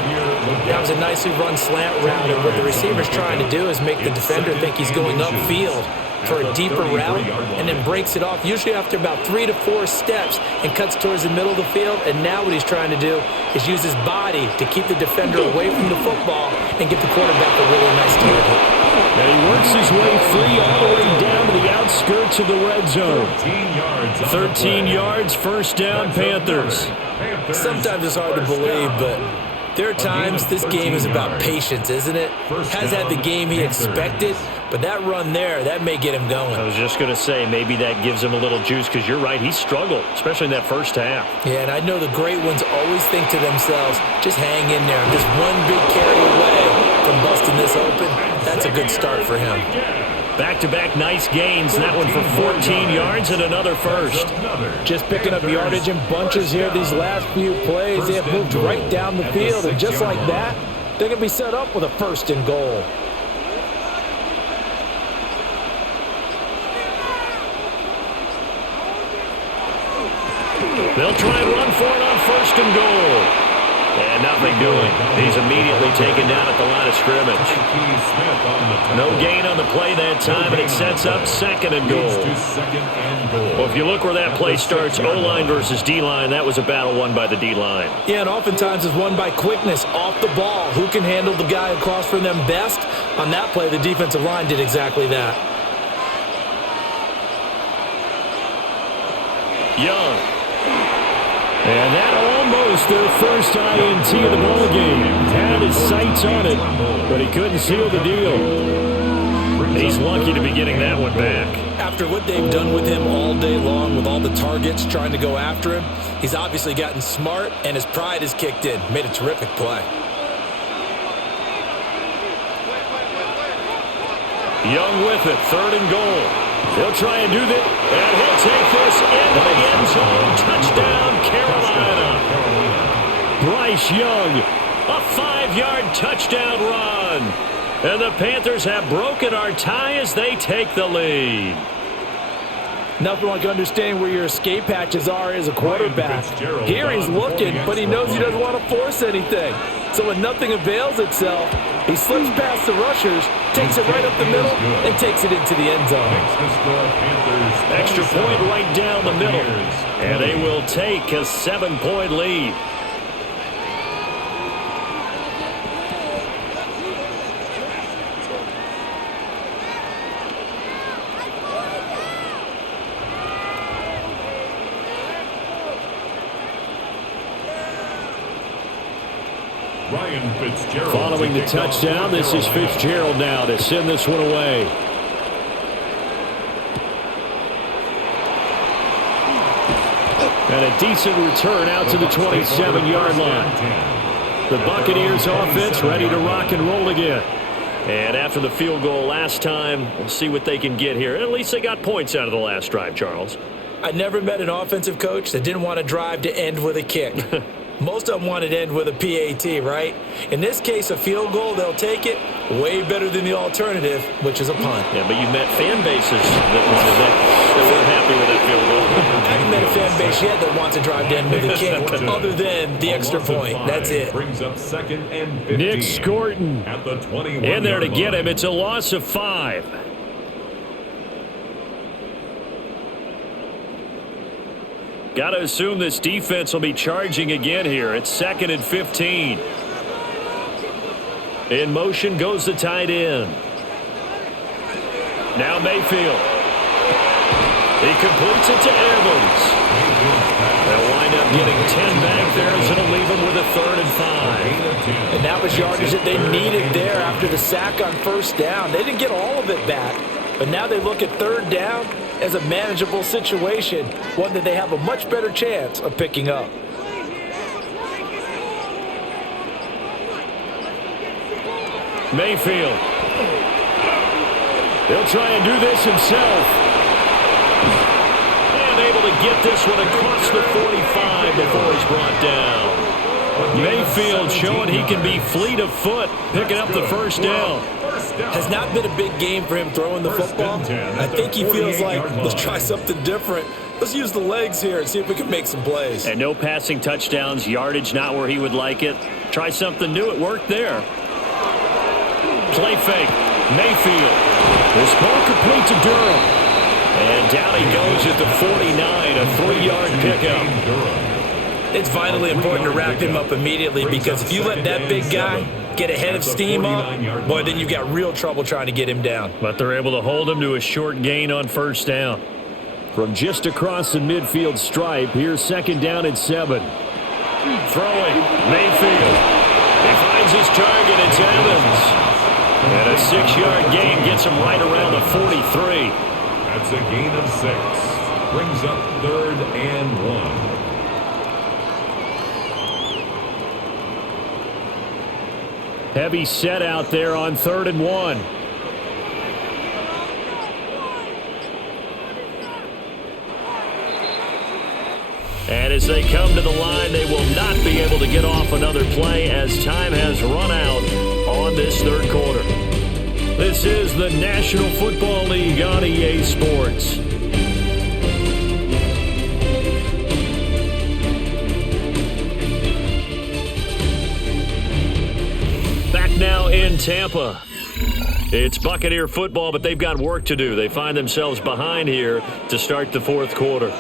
That was a nicely run slant route, and what the receiver's trying to do is make the defender think he's going upfield for a deeper route, and then breaks it off, usually after about 3 to 4 steps, and cuts towards the middle of the field. And now what he's trying to do is use his body to keep the defender away from the football and get the quarterback a really nice target. And he works his way free all the way down to the outskirts of the red zone. 13 yards, first down, Panthers. Sometimes it's hard to believe, but there are times this game is about patience, isn't it? Has had the game he expected, but that run there, that may get him going. I was just going to say, maybe that gives him a little juice, because you're right, he struggled, especially in that first half. Yeah, and I know the great ones always think to themselves, just hang in there. Just one big carry away from busting this open. That's a good start for him. Back-to-back nice gains, and that one for 14 yards and another first. Just picking up yardage in bunches here these last few plays. They have moved right down the field, and just like that, they're going to be set up with a first and goal. They'll try and run for it on first and goal. And nothing doing. He's immediately taken down at the line of scrimmage. No gain on the play that time, and it sets up second and goal. Well, if you look where that play starts, O-line versus D-line, that was a battle won by the D-line. Yeah, and oftentimes it's won by quickness off the ball. Who can handle the guy across from them best? On that play, the defensive line did exactly that. Young. And that almost their first INT of the ball game. Had his sights on it, but he couldn't seal the deal. He's lucky to be getting that one back. After what they've done with him all day long, with all the targets trying to go after him, he's obviously gotten smart, and his pride has kicked in. Made a terrific play. Young with it, third and goal. He'll try and do that, and he'll take this into the end zone. Touchdown, Carolina. Bryce Young, a 5-yard touchdown run. And the Panthers have broken our tie as they take the lead. Nothing like understanding where your escape hatches are as a quarterback. Here he's looking, but he knows he doesn't want to force anything. So when nothing avails itself, he slips past the rushers, takes it right up the middle, and takes it into the end zone. Extra point right down the middle. And they will take a 7-point lead. Following the touchdown, this is Fitzgerald now to send this one away. And a decent return out to the 27-yard line. The Buccaneers offense ready to rock and roll again. And after the field goal last time, we'll see what they can get here. At least they got points out of the last drive, Charles. I never met an offensive coach that didn't want to drive to end with a kick. Most of them wanted to end with a PAT, right? In this case, a field goal, they'll take it. Way better than the alternative, which is a punt. Yeah, but you met fan bases that wanted that weren't happy with that field goal. I haven't met a fan base yet that wants to drive to end with a kick, other than the extra point. That's it. Brings up second and 15. Nick Scorton at the 21 in there to get line. him. It's a loss of 5. Got to assume this defense will be charging again here. It's second and 15. In motion goes the tight end. Now Mayfield. He completes it to Evans. They'll wind up getting 10 back there, so it'll leave them with a 3rd and 5. And that was yardage that they needed there after the sack on first down. They didn't get all of it back, but now they look at 3rd down as a manageable situation, one that they have a much better chance of picking up. Mayfield. He'll try and do this himself. And able to get this one across the 45 before he's brought down. Mayfield showing he can be fleet of foot, picking up the first down. has not been a big game for him throwing the football. I think he feels like, let's try something different. Let's use the legs here and see if we can make some plays. And no passing touchdowns, yardage not where he would like it. Try something new. It worked there. Play fake. Mayfield. This ball complete to Durham. And down he goes at the 49, a 3-yard pickup. It's vitally important to wrap him up immediately because if you let that big guy get ahead of steam up, boy, then you've got real trouble trying to get him down. But they're able to hold him to a short gain on first down. From just across the midfield stripe, here's second down and 7. Throwing. Mayfield. He finds his target. It's Evans. And a 6-yard gain gets him right around the 43. That's a gain of 6. Brings up 3rd and 1. Heavy set out there on 3rd and 1. And as they come to the line, they will not be able to get off another play as time has run out on this 3rd quarter. This is the National Football League on EA Sports. Back now in Tampa. It's Buccaneer football, but they've got work to do. They find themselves behind here to start the 4th quarter.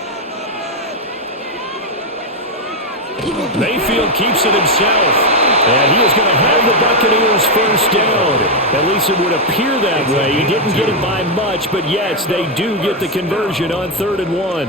Mayfield keeps it himself. And he is going to have the Buccaneers first down. At least it would appear that way. He didn't get it by much, but yes, they do get the conversion on 3rd and 1.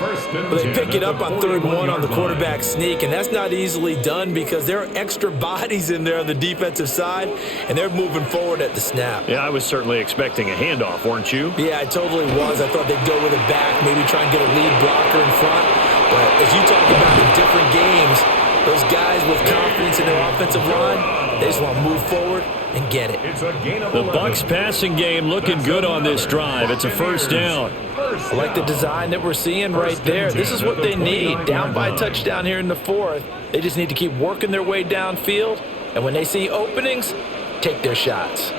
Well, they pick it up on 3rd and 1 on the quarterback sneak, and that's not easily done because there are extra bodies in there on the defensive side, and they're moving forward at the snap. Yeah, I was certainly expecting a handoff, weren't you? Yeah, I totally was. I thought they'd go with it back, maybe try and get a lead blocker in front. But as you talk about in different games, those guys with confidence in their offensive line, they just want to move forward and get it. The Bucs passing game looking good on this drive. It's a first down. I like the design that we're seeing right there. This is what they need. Down by a touchdown here in the 4th. They just need to keep working their way downfield. And when they see openings, take their shots.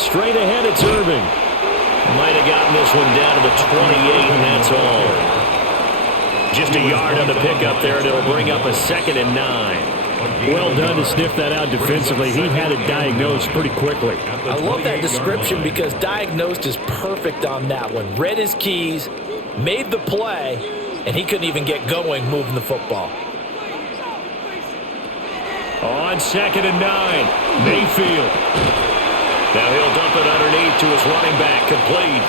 Straight ahead, it's Irving. Might have gotten this one down to the 28, and that's all. Just a yard on the pickup there, and it'll bring up a 2nd and 9. Well done to sniff that out defensively. He had it diagnosed pretty quickly. I love that description because diagnosed is perfect on that one. Read his keys, made the play, and he couldn't even get going moving the football. On 2nd and 9, Mayfield. Now he'll dump it underneath to his running back, complete.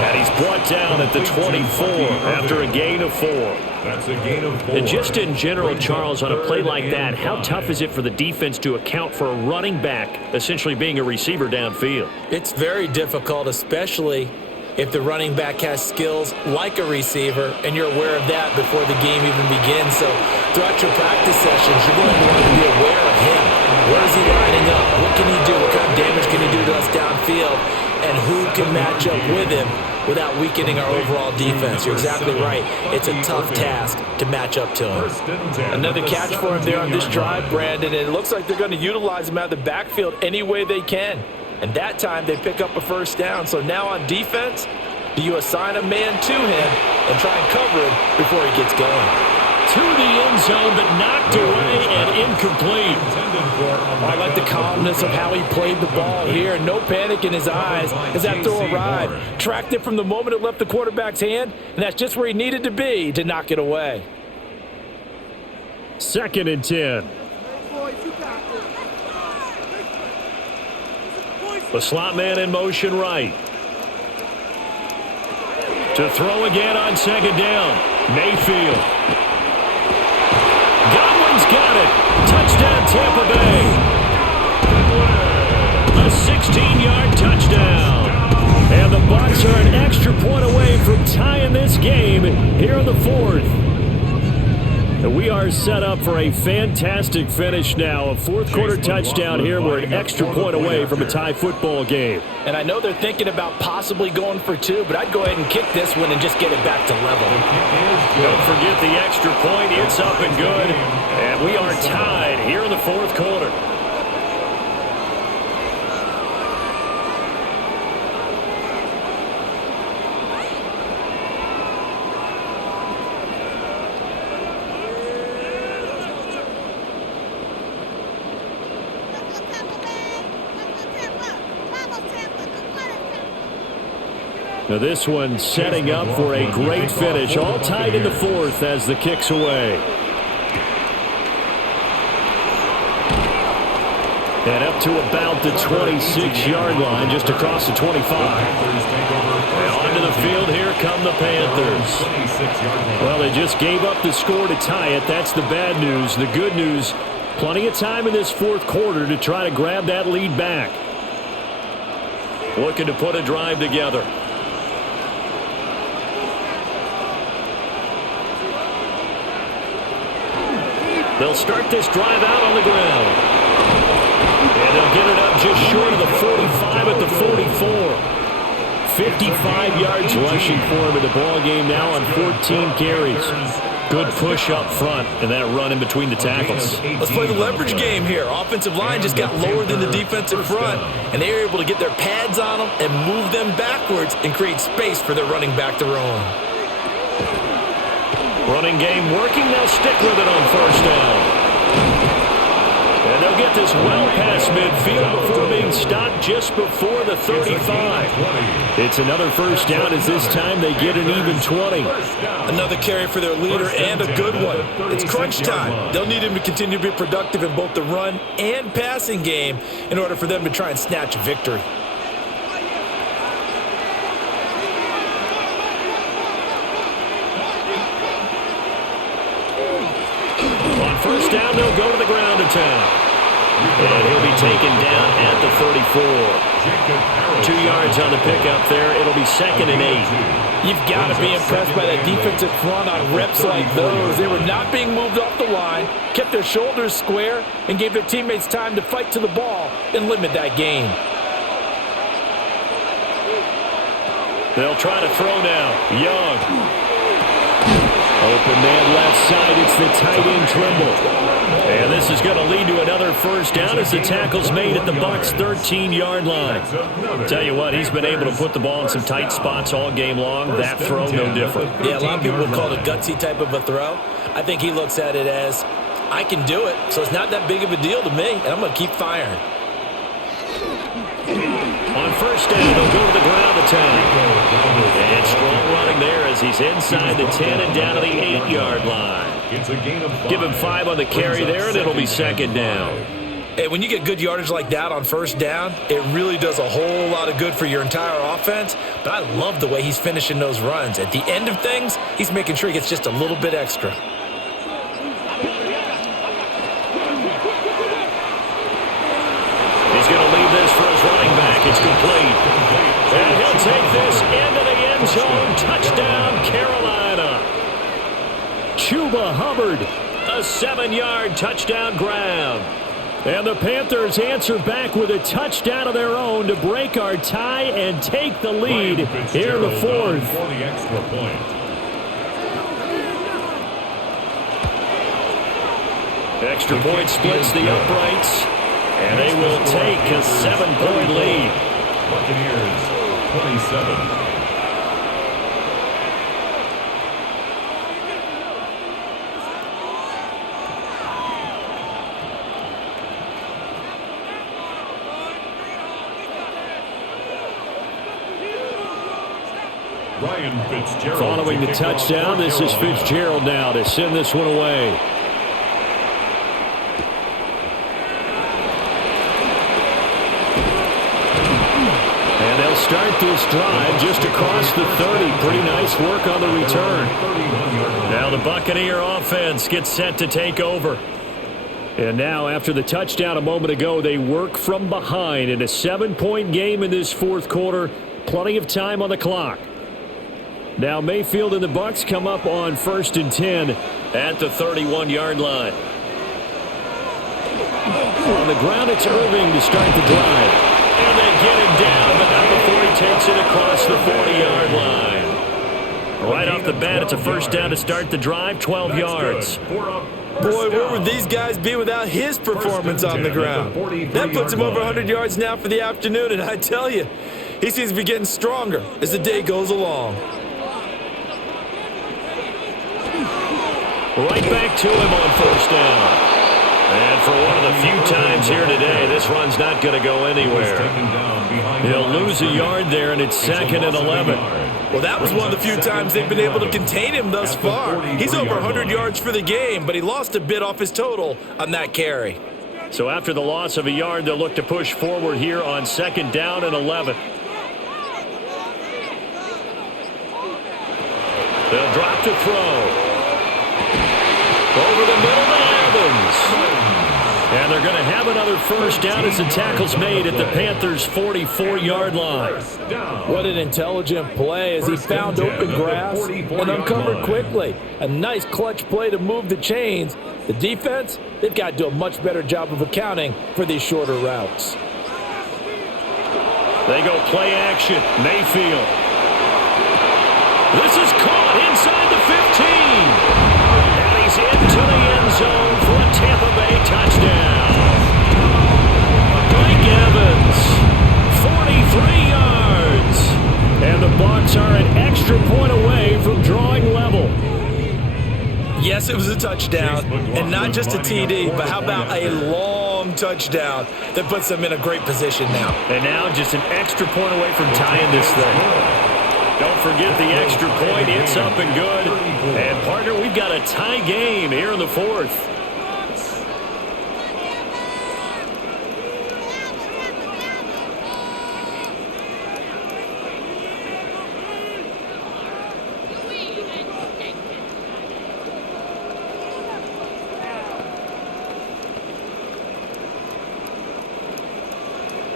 And he's brought down at the 24 after a gain of 4. That's a gain of 4. And just in general, Charles, on a play like that, how tough is it for the defense to account for a running back essentially being a receiver downfield? It's very difficult, especially if the running back has skills like a receiver, and you're aware of that before the game even begins. So throughout your practice sessions, you're going to want to be aware of him. Where is he lining up? What can he do? What kind of damage can he do to us downfield? And who can match up with him without weakening our overall defense? You're exactly right. It's a tough task to match up to him. Another catch for him there on this drive, Brandon, and it looks like they're going to utilize him out of the backfield any way they can. And that time they pick up a first down. So now on defense, do you assign a man to him and try and cover him before he gets going? To the end zone, but knocked away and incomplete. I like the calmness of how he played the ball here. No panic in his eyes as that throw arrived. Tracked it from the moment it left the quarterback's hand, and that's just where he needed to be to knock it away. 2nd and 10. The slot man in motion right. To throw again on 2nd down. Mayfield. Godwin's got it. Touchdown, Tampa Bay. A 16-yard touchdown. And the Bucs are an extra point away from tying this game here in the 4th. And we are set up for a fantastic finish now. A 4th quarter touchdown here. We're an extra point away from a tie football game. And I know they're thinking about possibly going for 2, but I'd go ahead and kick this one and just get it back to level. Don't forget the extra point. It's up and good. And we are tied here in the fourth quarter. Now this one setting up for a great finish. All tied in the fourth as the kick's away. And up to about the 26-yard line, just across the 25. And onto the field, here come the Panthers. Well, they just gave up the score to tie it. That's the bad news. The good news, plenty of time in this fourth quarter to try to grab that lead back. Looking to put a drive together. They'll start this drive out on the ground. And they'll get it up just short of the 45 at the 44. 55 yards rushing for him in the ball game now on 14 carries. Good push up front and that run in between the tackles. Let's play the leverage game here. Offensive line just got lower than the defensive front, and they were able to get their pads on them and move them backwards and create space for their running back to roam. Running game working. They'll stick with it on first down. And they'll get this well past midfield before being stopped just before the 35. It's another first down as this time they get an even 20. Another carry for their leader and a good one. It's crunch time. They'll need him to continue to be productive in both the run and passing game in order for them to try and snatch a victory. First down, they'll go to the ground attack. And he'll be taken down at the 34. 2 yards on the pickup there. It'll be 2nd and 8. You've got to be impressed by that defensive front on reps like those. They were not being moved off the line, kept their shoulders square, and gave their teammates time to fight to the ball and limit that gain. They'll try to throw now. Young. Open man left side. It's the tight end Trimble. And this is going to lead to another first down as the tackle's made at the Bucs' 13-yard line. Tell you what, he's been able to put the ball in some tight spots all game long. That throw, no different. Yeah, a lot of people would call it a gutsy type of a throw. I think he looks at it as, I can do it, so it's not that big of a deal to me, and I'm going to keep firing. On first down, they'll go to the ground attack. And strong running there as he's inside the 10 and down to the 8-yard line. Give him 5 on the carry there, and it'll be 2nd down. Hey, when you get good yardage like that on first down, it really does a whole lot of good for your entire offense. But I love the way he's finishing those runs. At the end of things, he's making sure he gets just a little bit extra. He's going to leave this for his running back. It's complete. And he'll take this into the end zone. Touchdown, Carolina. Chuba Hubbard, a 7-yard touchdown grab. And the Panthers answer back with a touchdown of their own to break our tie and take the lead here in the fourth. For the extra point. Extra point splits the uprights. And they will take a 7-point lead. Buccaneers, 27. Ryan Fitzgerald. Following the touchdown, this is Fitzgerald now to send this one away. Start this drive just across the 30. Pretty nice work on the return. Now the Buccaneer offense gets set to take over. And now after the touchdown a moment ago, they work from behind in a 7-point game in this fourth quarter. Plenty of time on the clock. Now Mayfield and the Bucs come up on 1st and 10 at the 31-yard line. On the ground, it's Irving to start the drive. And they get him down, but not before he takes it across the 40-yard line. Right off the bat, it's a first down to start the drive, 12 yards. Boy, where would these guys be without his performance on the ground? That puts him over 100 yards now for the afternoon, and I tell you, he seems to be getting stronger as the day goes along. Right back to him on first down. And for one of the few times here today, this run's not going to go anywhere. He'll lose a yard there, and it's second and 11. Well, that was one of the few times they've been able to contain him thus far. He's over 100 yards for the game, but he lost a bit off his total on that carry. So after the loss of a yard, they'll look to push forward here on second down and 11. They'll drop to throw. Over the middle to Evans. And they're going to have another first down as the tackle's made at the Panthers' 44-yard line. What an intelligent play as he found open grass and uncovered quickly. A nice clutch play to move the chains. The defense, they've got to do a much better job of accounting for these shorter routes. They go play action. Mayfield. This is caught inside the 15. And he's into the end zone for a Tampa Bay touchdown. Mike Evans, 43 yards. And the Bucs are an extra point away from drawing level. Yes, it was a touchdown, and not just a TD, but how about a long touchdown that puts them in a great position now. And now just an extra point away from tying this thing. Don't forget the extra point. It's up and good. And, partner, we've got a tie game here in the fourth.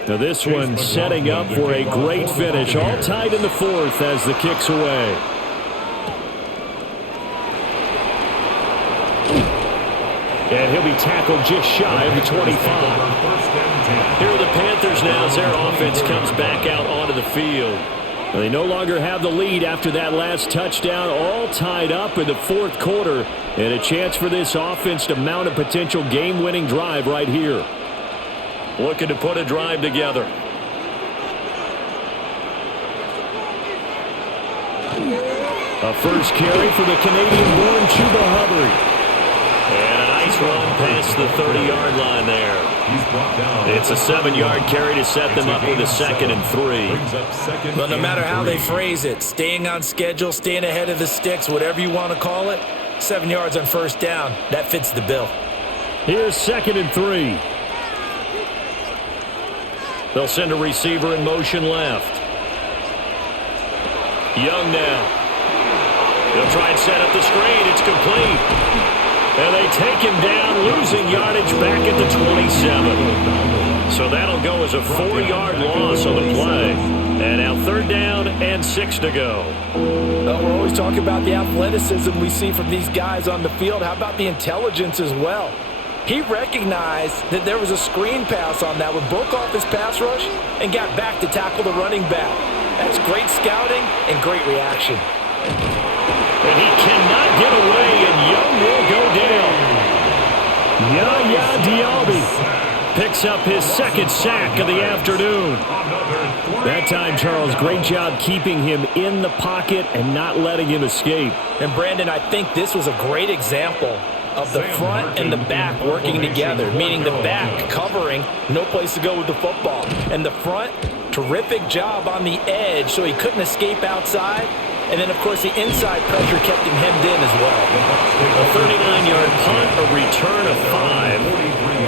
Now this one setting up for a great finish. All tied in the fourth as the kick's away. And he'll be tackled just shy of the 25. Here are the Panthers now as their offense comes back out onto the field. They no longer have the lead after that last touchdown. All tied up in the fourth quarter. And a chance for this offense to mount a potential game-winning drive right here. Looking to put a drive together. A first carry for the Canadian-born Chuba Hubbard. And a nice run past the 30-yard line there. It's a 7-yard carry to set them up with a 2nd and 3. But no matter how they phrase it, staying on schedule, staying ahead of the sticks, whatever you want to call it, 7 yards on first down, that fits the bill. Here's 2nd and 3. They'll send a receiver in motion left. Young now. They'll try and set up the screen. It's complete. And they take him down, losing yardage back at the 27. So that'll go as a 4-yard loss on the play. And now 3rd down and 6 to go. Well, we're always talking about the athleticism we see from these guys on the field. How about the intelligence as well? He recognized that there was a screen pass on that one, broke off his pass rush, and got back to tackle the running back. That's great scouting and great reaction. And he cannot get away, and Young will go down. Yaya Diaby picks up his 2nd sack of the afternoon. That time, Charles, great job keeping him in the pocket and not letting him escape. And, Brandon, I think this was a great example of the front and the back working together, meaning the back covering, no place to go with the football. And the front, terrific job on the edge so he couldn't escape outside. And then, of course, the inside pressure kept him hemmed in as well. A 39-yard punt, a return of 5.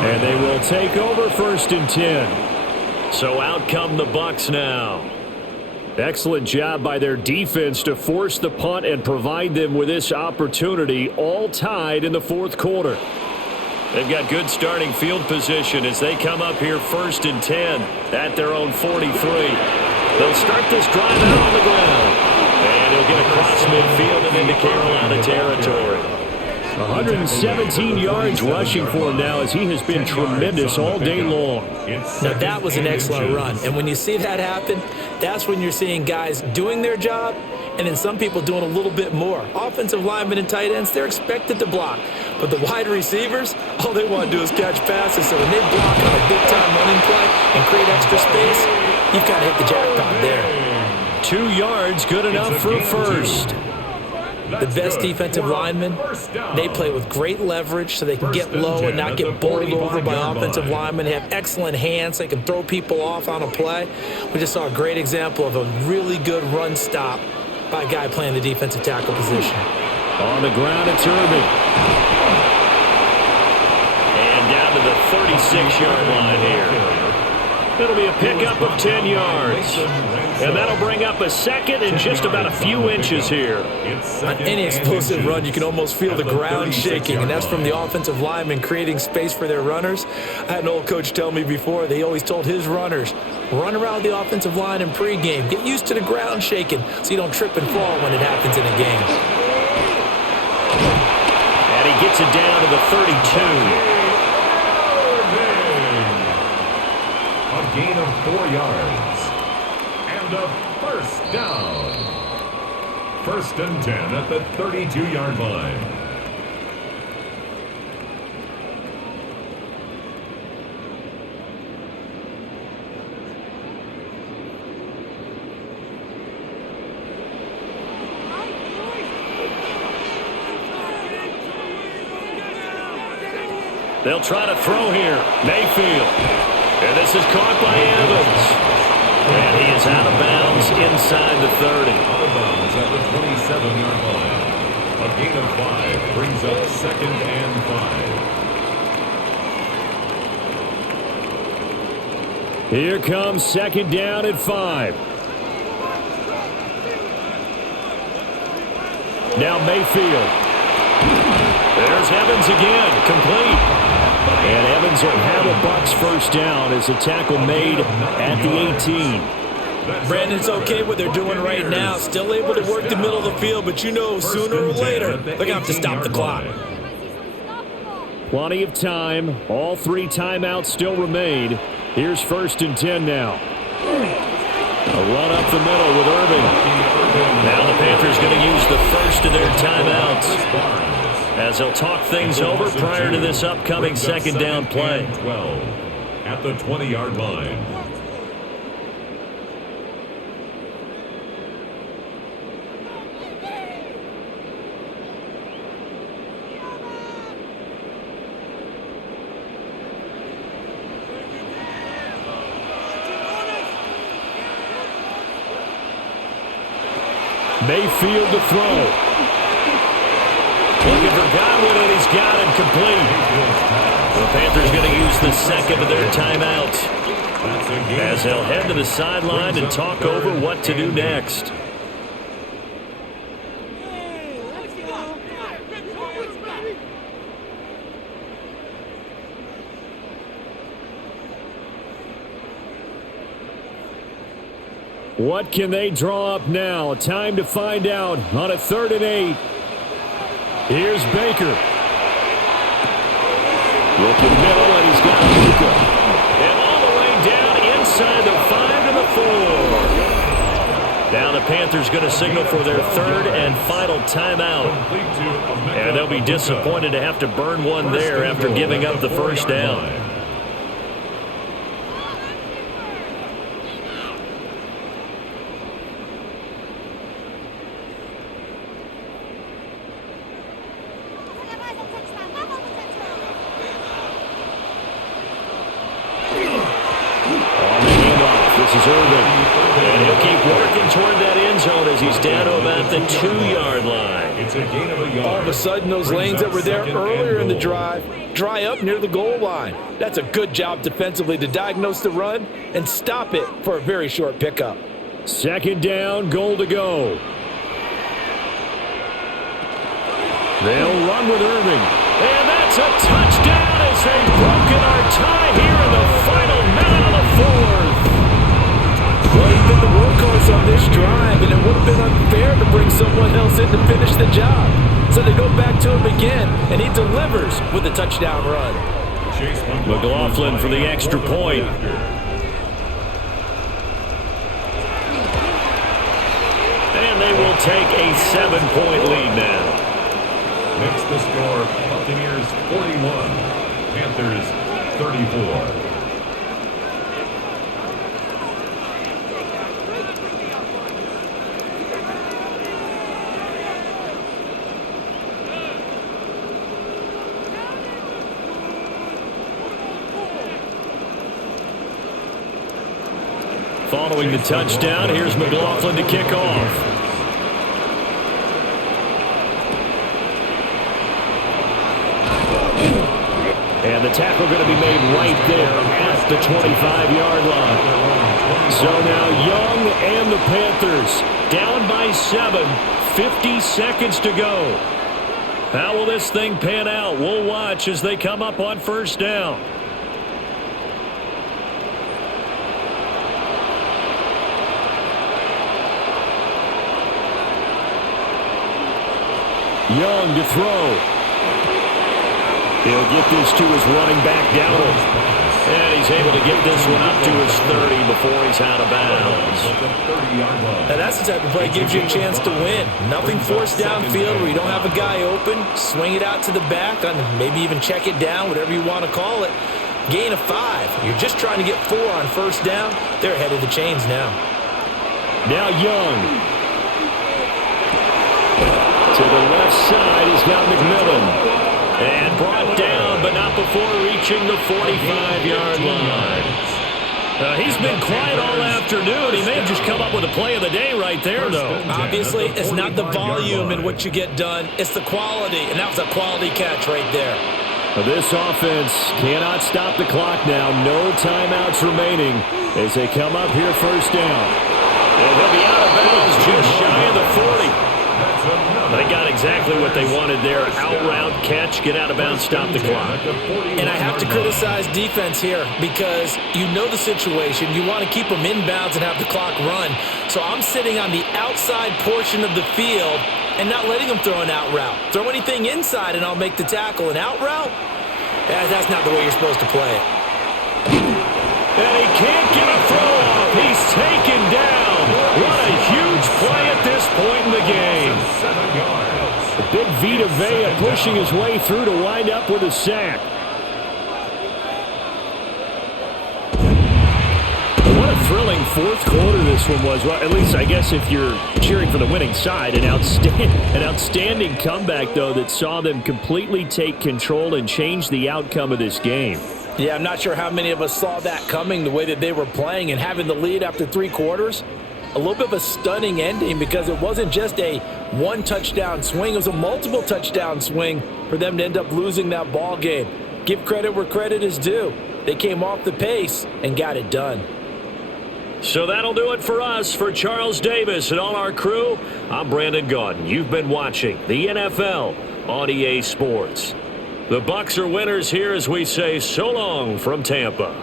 And they will take over 1st and 10. So out come the Bucs now. Excellent job by their defense to force the punt and provide them with this opportunity, all tied in the fourth quarter. They've got good starting field position as they come up here 1st and 10 at their own 43. They'll start this drive out on the ground. And he'll get across midfield and into Carolina territory. 117 yards rushing for him now as he has been tremendous all day long. Now, that was an excellent run. And when you see that happen, that's when you're seeing guys doing their job and then some people doing a little bit more. Offensive linemen and tight ends, they're expected to block. But the wide receivers, all they want to do is catch passes. So when they block on a big-time running play and create extra space, you've kind of hit the jackpot there. 2 yards, good enough for a first. The best defensive linemen, they play with great leverage so they can get low and not get bowled over by offensive linemen. They have excellent hands. They can throw people off on a play. We just saw a great example of a really good run stop by a guy playing the defensive tackle position. On the ground, it's Irving. And down to the 36-yard line here. It'll be a pickup of 10 yards. And that'll bring up a second and just about a few inches here. On any explosive run, you can almost feel the ground shaking, and that's from the offensive linemen creating space for their runners. I had an old coach tell me before, they always told his runners, run around the offensive line in pregame. Get used to the ground shaking so you don't trip and fall when it happens in a game. And he gets it down to the 32. A gain of 4 yards. And a first down. 1st and 10 at the 32-yard line. They'll try to throw here. Mayfield. And this is caught by Evans. And he is out of bounds inside the 30. Out of bounds at the 27-yard line. A gain of 5 brings up 2nd and 5. Here comes 2nd down at 5. Now Mayfield. There's Evans again, complete. And Evans will have a Bucs first down as a tackle made at the 18. Brandon, it's okay what they're doing right now. Still able to work the middle of the field, but you know sooner or later they're going to have to stop the clock. Plenty of time. All 3 timeouts still remain. Here's 1st and 10 now. A run up the middle with Irving. Now the Panthers going to use the first of their timeouts as they'll talk things over prior to this upcoming 2nd down play. 12 at the 20-yard line. Mayfield to throw. Looking for Godwin, and he's got him complete. The Panthers going to use the 2nd of their timeouts as they'll head to the sideline and talk over what to do next. What can they draw up now? Time to find out on a 3rd and 8. Here's Baker. Looking middle, and he's got Luka. And all the way down inside the 5 to the 4. Now the Panthers going to signal for their 3rd and final timeout. And they'll be disappointed to have to burn one there after giving up the first down. This is Irving. And he'll keep working toward that end zone as he's down to about the 2-yard line. It's a gain of a yard. All of a sudden, those lanes that were there earlier in the drive dry up near the goal line. That's a good job defensively to diagnose the run and stop it for a very short pickup. 2nd down, goal to go. They'll run with Irving. And that's a touchdown as they've broken our tie here in the final minute of the 4th. Well, he's been the workhorse on this drive, and it would have been unfair to bring someone else in to finish the job. So they go back to him again, and he delivers with a touchdown run. McLaughlin for the extra point. And they will take a 7-point lead now. Makes the score Buccaneers 41, Panthers 34. Following the touchdown, here's McLaughlin to kick off. And the tackle going to be made right there at the 25-yard line. So now Young and the Panthers down by 7, 50 seconds to go. How will this thing pan out? We'll watch as they come up on first down. Young to throw. He'll get this to his running back, Dowdle. And he's able to get this one up to his 30 before he's out of bounds. Now that's the type of play that gives you a chance to win. Nothing forced downfield where you don't have a guy open. Swing it out to the back, maybe even check it down, whatever you want to call it. Gain of 5. You're just trying to get 4 on first down. They're ahead of the chains now. Now Young. To the left side, he's got McMillan. And brought down, but not before reaching the 45-yard line. He's been quiet all afternoon. He may have just come up with a play of the day right there, though. Obviously, it's not the volume in what you get done. It's the quality, and that was a quality catch right there. This offense cannot stop the clock now. No timeouts remaining as they come up here first down. And he'll be out of bounds just shy of the 40. They got exactly what they wanted there. Out-route catch, get out of bounds, stop the clock. And I have to criticize defense here because you know the situation. You want to keep them inbounds and have the clock run. So I'm sitting on the outside portion of the field and not letting them throw an out route. Throw anything inside and I'll make the tackle. An out route? That's not the way you're supposed to play it. And he can't get a throw off. He's taken down. What a huge play at this point in the game. The big Vita Vea pushing his way through to wind up with a sack. What a thrilling fourth quarter this one was. Well, at least I guess if you're cheering for the winning side, an outstanding comeback, though, that saw them completely take control and change the outcome of this game. Yeah, I'm not sure how many of us saw that coming, the way that they were playing and having the lead after 3 quarters. A little bit of a stunning ending because it wasn't just a one-touchdown swing. It was a multiple touchdown swing for them to end up losing that ball game. Give credit where credit is due. They came off the pace and got it done. So that'll do it for us. For Charles Davis and all our crew, I'm Brandon Gaudin. You've been watching the NFL on EA Sports. The Bucs are winners here as we say so long from Tampa.